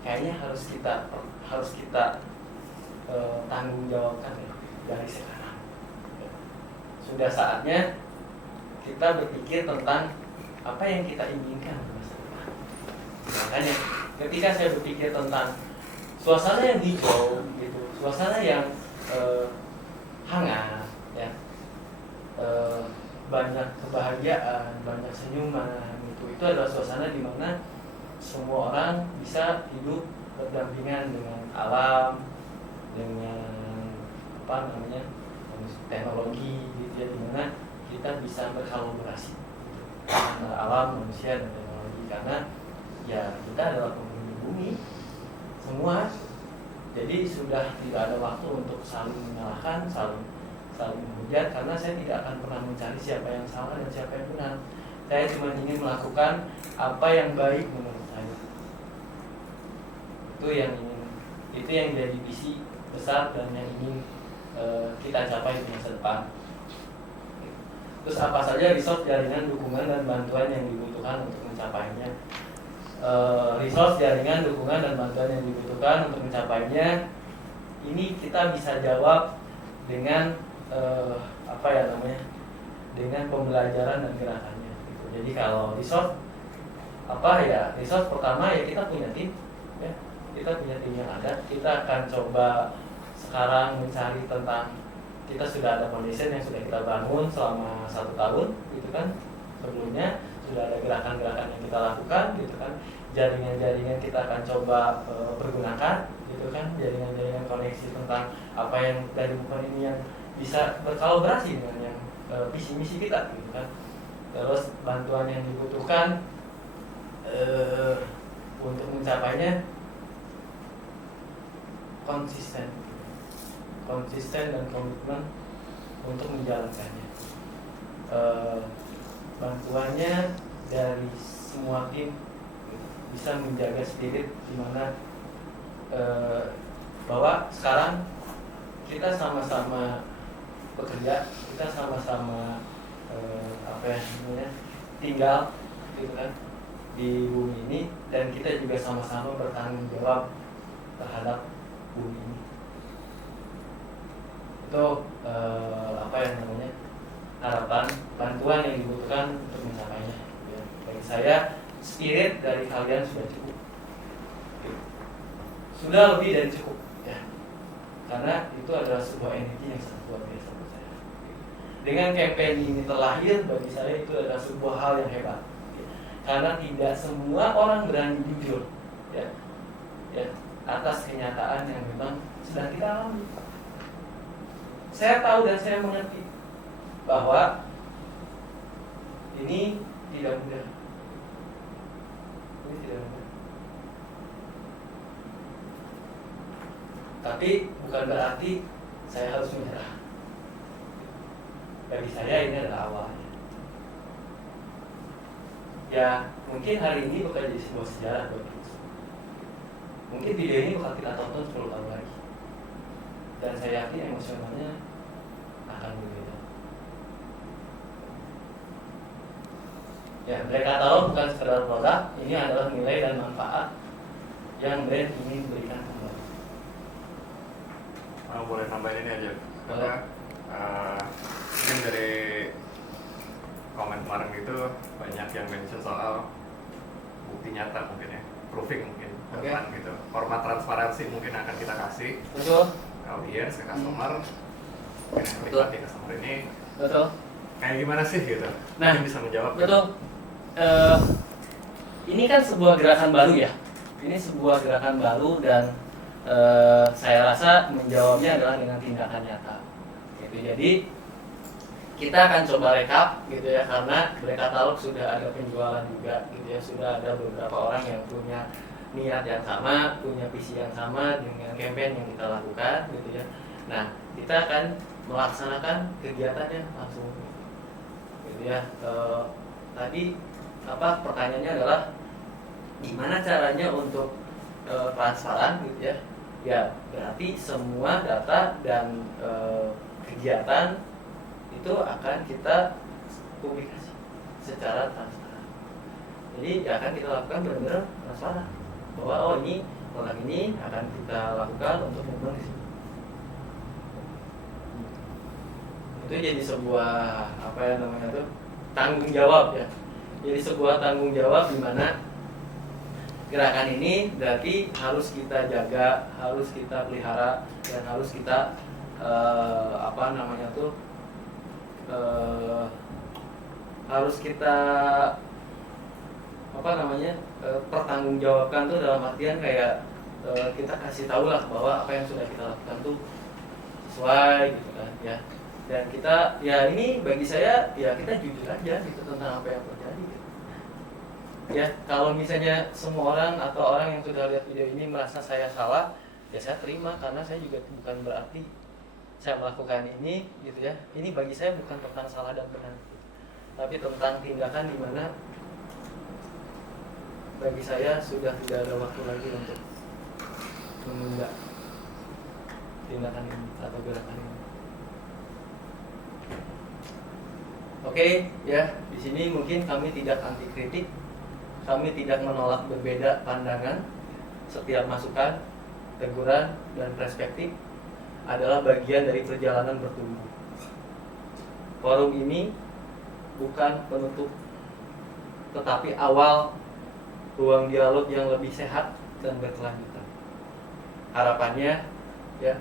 kayaknya harus kita tanggung jawabkan ya, dari sekarang. Sudah saatnya kita berpikir tentang apa yang kita inginkan di masa depan. Makanya ketika saya berpikir tentang suasana yang hijau gitu, suasana yang hangat ya, banyak kebahagiaan, banyak senyuman gitu, itu adalah suasana di mana semua orang bisa hidup berdampingan dengan alam, dengan teknologi gitu ya, di mana kita bisa berkolaborasi antara alam, manusia, dan teknologi. Karena ya kita adalah penghuni bumi semua, jadi sudah tidak ada waktu untuk saling menyalahkan, saling menghujat, karena saya tidak akan pernah mencari siapa yang salah dan siapa yang benar. Saya cuma ingin melakukan apa yang baik menurut saya. Itu yang jadi visi besar dan yang ingin kita capai di masa depan. Terus apa saja resource, jaringan, dukungan, dan bantuan yang dibutuhkan untuk mencapainya? Resource, jaringan, dukungan, dan bantuan yang dibutuhkan untuk mencapainya, ini kita bisa jawab dengan dengan pembelajaran dan gerakannya gitu. Jadi kalau resource resource pertama ya kita punya tim ya, kita punya tim yang ada. Kita akan coba sekarang mencari tentang, kita sudah ada foundation yang sudah kita bangun selama 1 tahun gitu kan. Sebelumnya sudah ada gerakan-gerakan yang kita lakukan gitu kan. Jaringan-jaringan kita akan coba pergunakan gitu kan, jaringan-jaringan koneksi tentang apa yang dari bukan ini yang bisa berkolaborasi dengan yang visi misi kita gitu kan. Terus bantuan yang dibutuhkan untuk mencapainya, konsisten dan komitmen untuk menjalankannya. Bantuannya dari semua tim bisa menjaga spirit di mana bahwa sekarang kita sama-sama bekerja, kita sama-sama tinggal gitu kan di bumi ini, dan kita juga sama-sama bertanggung jawab terhadap bumi ini. Itu harapan, bantuan yang dibutuhkan untuk mencapainya ya. Bagi saya spirit dari kalian sudah cukup, sudah lebih dari cukup ya, karena itu adalah sebuah energi yang sangat luar biasa buat saya. Dengan campaign ini terlahir, bagi saya itu adalah sebuah hal yang hebat ya. Karena tidak semua orang berani jujur ya atas kenyataan yang memang sedang kita alami. saya tahu dan saya mengerti bahwa ini tidak mudah. Ini tidak mudah. Tapi bukan berarti saya harus menyerah. Bagi saya ini adalah awalnya. Ya, mungkin hari ini bukan jadi sebuah sejarah buat kita. Mungkin video ini bakal kita tonton 10 tahun lagi. Dan saya yakin emosionalnya akan berbeda. Ya, mereka tahu bukan sekedar produk, ini adalah nilai dan manfaat yang brand ini berikan kembali. Boleh tambahin ini aja. Boleh. Mungkin dari komen kemarin itu banyak yang mention soal bukti nyata mungkin ya, proving mungkin, Oke. depan gitu. Format transparansi mungkin akan kita kasih Betul? ke audiens, ke customer, mungkin yang Betul. menikmati customer ini Betul? kayak gimana sih gitu. Nah, Mungkin bisa menjawab. Betul. Ini kan sebuah gerakan baru ya. Ini sebuah gerakan baru dan saya rasa menjawabnya adalah dengan tindakan nyata. Gitu. Jadi kita akan coba rekap gitu ya, karena Berekatalog sudah ada penjualan juga gitu ya, sudah ada beberapa orang yang punya niat yang sama, punya visi yang sama dengan campaign yang kita lakukan gitu ya. Nah, kita akan melaksanakan kegiatannya langsung gitu ya. Tadi pertanyaannya adalah gimana caranya untuk transparan gitu ya. Ya, berarti semua data dan kegiatan itu akan kita publikasi secara transparan. Jadi ya akan kita lakukan benar-benar transparan bahwa ini produk ini akan kita lakukan untuk membangun di sini. Itu jadi sebuah tanggung jawab ya. Jadi sebuah tanggung jawab di mana gerakan ini berarti harus kita jaga, harus kita pelihara dan harus kita harus kita pertanggungjawabkan tuh dalam artian kayak kita kasih tahu lah bahwa apa yang sudah kita lakukan tuh sesuai gitu kan ya. Dan kita ya ini bagi saya ya kita jujur aja gitu tentang apa yang terjadi gitu. Ya kalau misalnya semua orang atau orang yang sudah lihat video ini merasa saya salah, ya saya terima karena saya juga bukan berarti saya melakukan ini gitu ya. Ini bagi saya bukan tentang salah dan benar, tapi tentang tindakan di mana bagi saya sudah tidak ada waktu lagi untuk menunda tindakan ini atau gerakan ini. Oke, ya di sini mungkin kami tidak anti kritik, kami tidak menolak berbeda pandangan. Setiap masukan, teguran, dan perspektif adalah bagian dari perjalanan bertumbuh. Forum ini bukan penutup, tetapi awal ruang dialog yang lebih sehat dan berkelanjutan. Harapannya, ya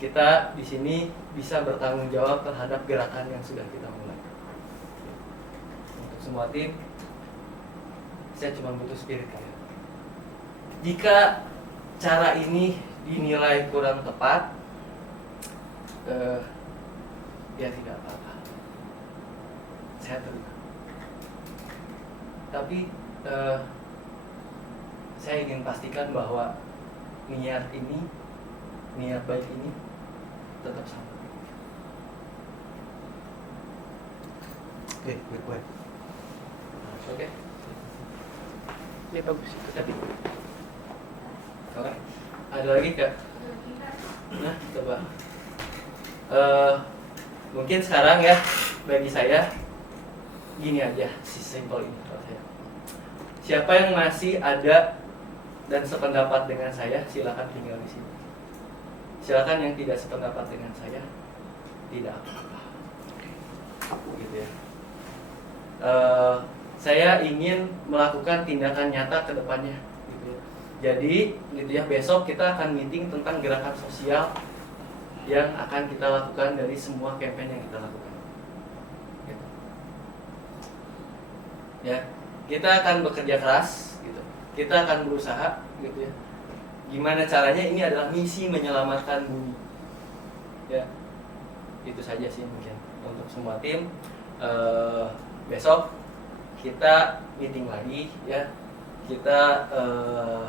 kita di sini bisa bertanggung jawab terhadap gerakan yang sudah kita mulai. Untuk semua tim, saya cuma butuh spirit kalian. Jika cara ini dinilai kurang tepat, ya tidak apa-apa, saya terima. Tapi saya ingin pastikan bahwa niat baik ini tetap sama. Oke. Ini bagus itu tadi. Oke. Ada lagi Kak? Nah, coba. Mungkin sekarang ya bagi saya gini aja, simpel ini kalau saya. Siapa yang masih ada dan sependapat dengan saya, silakan tinggal di sini. Silakan yang tidak sependapat dengan saya, tidak apa-apa. Gitu ya. Saya ingin melakukan tindakan nyata ke depannya. Gitu ya. Jadi, gitu ya, besok kita akan meeting tentang gerakan sosial yang akan kita lakukan dari semua campaign yang kita lakukan. Gitu. Ya, kita akan bekerja keras, gitu. Kita akan berusaha, gitu ya. Gimana caranya? Ini adalah misi menyelamatkan bumi. Ya, Itu saja sih mungkin untuk semua tim. Besok kita meeting lagi ya, kita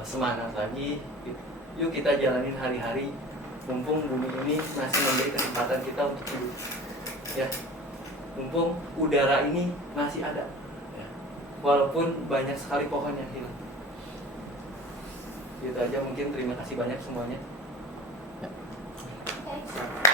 semangat lagi, yuk kita jalanin hari-hari mumpung bumi ini masih memberi kesempatan kita untuk hidup ya, mumpung udara ini masih ada ya. Walaupun banyak sekali pohon yang hilang. Itu aja mungkin, terima kasih banyak semuanya. Oke.